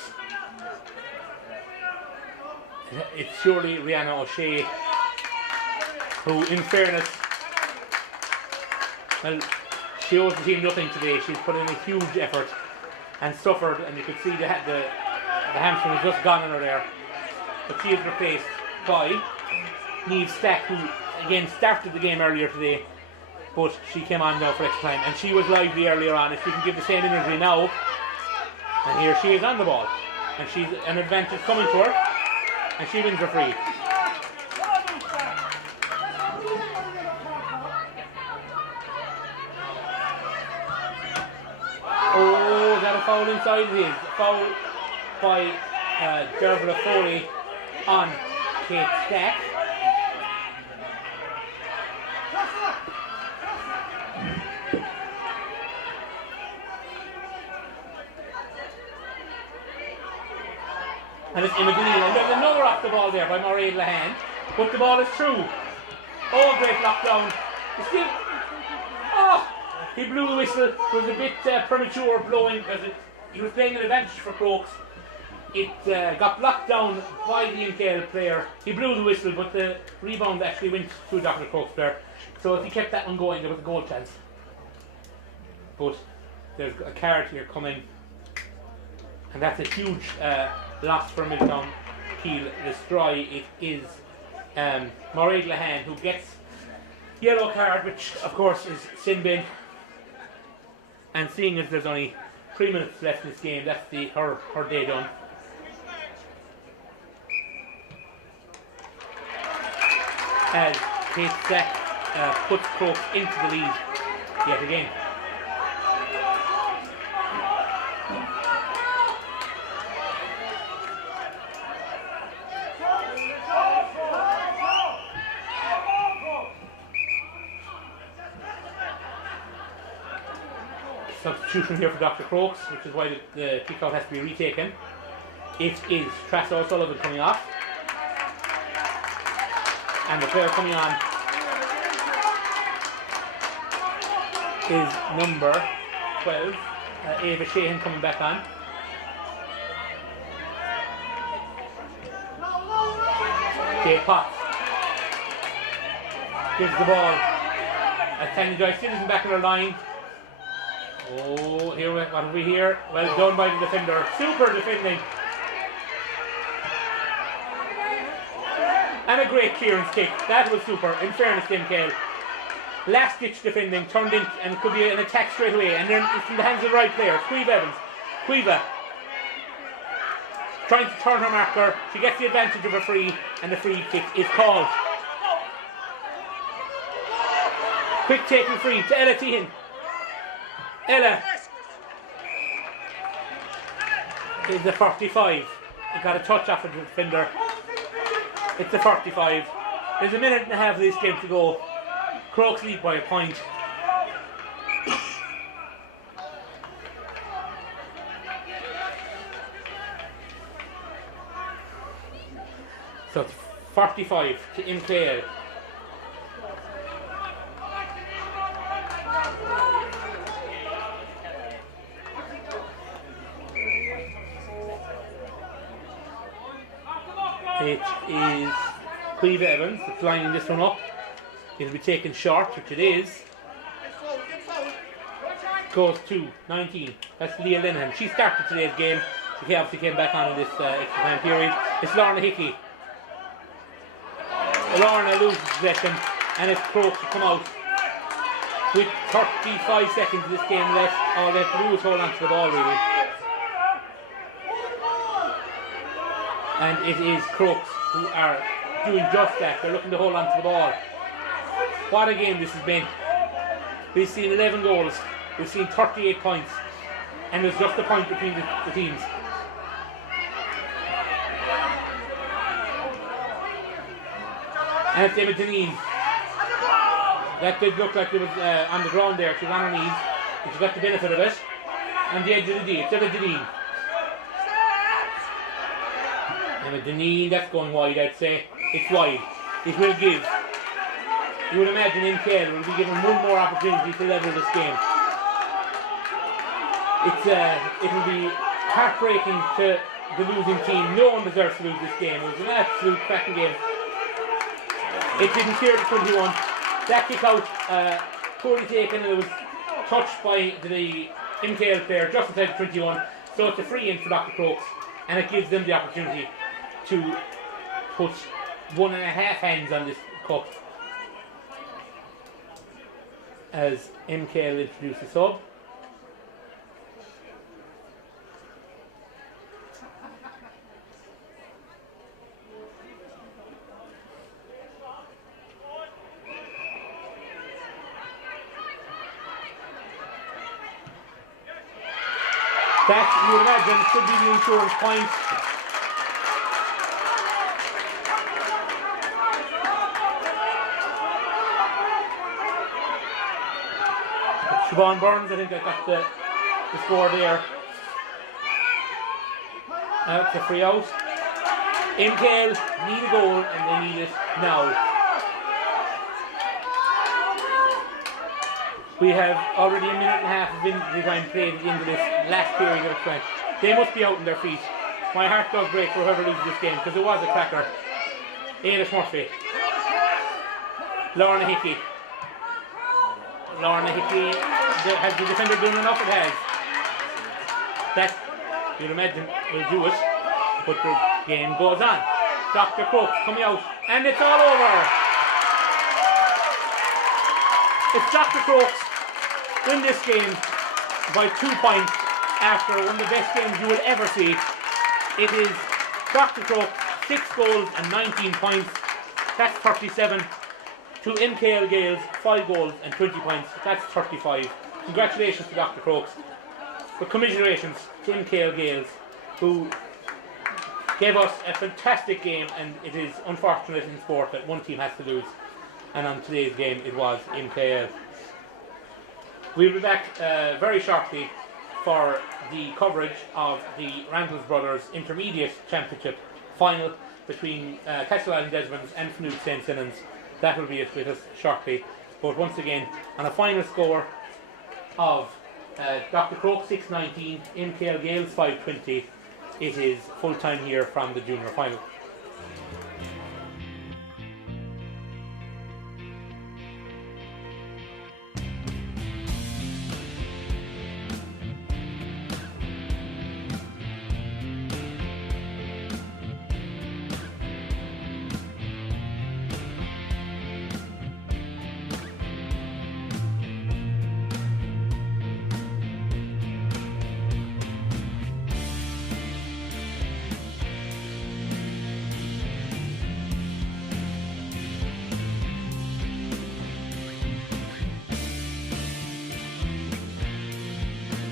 It's surely Rihanna O'Shea, who, in fairness, well, she owes the team nothing today. She's put in a huge effort and suffered, and you could see the hamstring was just gone on her there. But she is replaced by Niamh Stack, who again started the game earlier today, but she came on now for extra time, and she was lively earlier on. If she can give the same energy now, and here she is on the ball, and she's an advantage coming to her, and she wins her free. Oh, is that a foul inside his? Foul by Dervla Foley on Kate Stack. And it's Emma Dean, and there's a knower off the ball there by Mairead Lahan, but the ball is through. Oh, great lockdown. Still, he blew the whistle. It was a bit premature blowing because he was playing an advantage for Crokes. It got blocked down by the MKL player. He blew the whistle, but the rebound actually went to Dr Crokes there. So if he kept that one going, there was a goal chance. But there's a card here coming, and that's a huge loss for Milltown Peel Destroy. It is Mairead Lahan who gets yellow card, which of course is sin bin. And seeing as there's only 3 minutes left in this game, that's her day done. As Kate Stack puts Crokes into the lead yet again. Substitution here for Dr Crokes, which is why the kick-out has to be retaken. It is Trassa O'Sullivan coming off. And the player coming on is number 12, Ava Sheehan coming back on. Kate Potts gives the ball. Tanya Joyce still isn't back in her line. Oh, here what have we here? Well done by the defender. Super defending. And a great clearance kick. That was super. In fairness to MKL. Last ditch defending, turned in, and it could be an attack straight away. And then it's in the hands of the right player. Cueva Evans. Cueva trying to turn her marker. She gets the advantage of a free, and the free kick is called. Quick taking free to Ella Tehan. Ella is the 45. He got a touch off of the defender. It's the 45. There's a minute and a half of this game to go. Crokes lead by a point. So it's 45 to MKL. It is Cueva Evans that's lining this one up. It'll be taken short, which it is. Goes to 19. That's Leah Linehan. She started today's game. She obviously came back on in this extra time period. It's Lorna Hickey. Lorna loses possession, and it's Crokes to come out. with 35 seconds of this game left, all they have to do is hold on to the ball really. And it is Crokes who are doing just that. They're looking to hold on to the ball. What a game this has been. We've seen 11 goals, we've seen 38 points, and there's just a point between the teams. And it's Emma Deneen. That did look like it was on the ground there. She was on her knees, and she got the benefit of it. On the edge of the D, it's Emma Deneen. Emma Deneen, that's going wide, I'd say. It's wide. It will give. You would imagine MKL will be given one more opportunity to level this game. It will be heartbreaking to the losing team. No one deserves to lose this game. It was an absolute cracking game. It didn't clear the 21. That kick out, poorly taken, and it was touched by the MKL player just inside the 21. So it's a free in for Dr Crokes, and it gives them the opportunity to put 1.5 hands on this cup as MKL introduce the sub. That, you would imagine, should be the insurance point. Siobhan Burns, I think I got the score there. It's a free out. MKL need a goal and they need it now. We have already a minute and a half of injury time played at the end of this last period of time. They must be out on their feet. My heart does break for whoever loses this game because it was a cracker. Ada Murphy. Lorna Hickey. Lorna Hickey, has the defender done enough? It has. That, you'd imagine, will do it. But the game goes on. Dr Crokes coming out, and it's all over. It's Dr Crokes win this game by 2 points after one of the best games you will ever see. It is Dr Crokes, 6 goals and 19 points. That's 37. To MKL Gaels, 5 goals and 20 points. That's 35. Congratulations to Dr Crokes. But commiserations to MKL Gaels, who gave us a fantastic game, and it is unfortunate in sport that one team has to lose. And on today's game it was MKL. We'll be back very shortly for the coverage of the Randalls Brothers Intermediate Championship final between Castle Desmonds and Fnute St. Sinnans. That will be it with us shortly. But once again, on a final score of Dr Crokes 619, MKL Gaels 520, it is full time here from the junior final.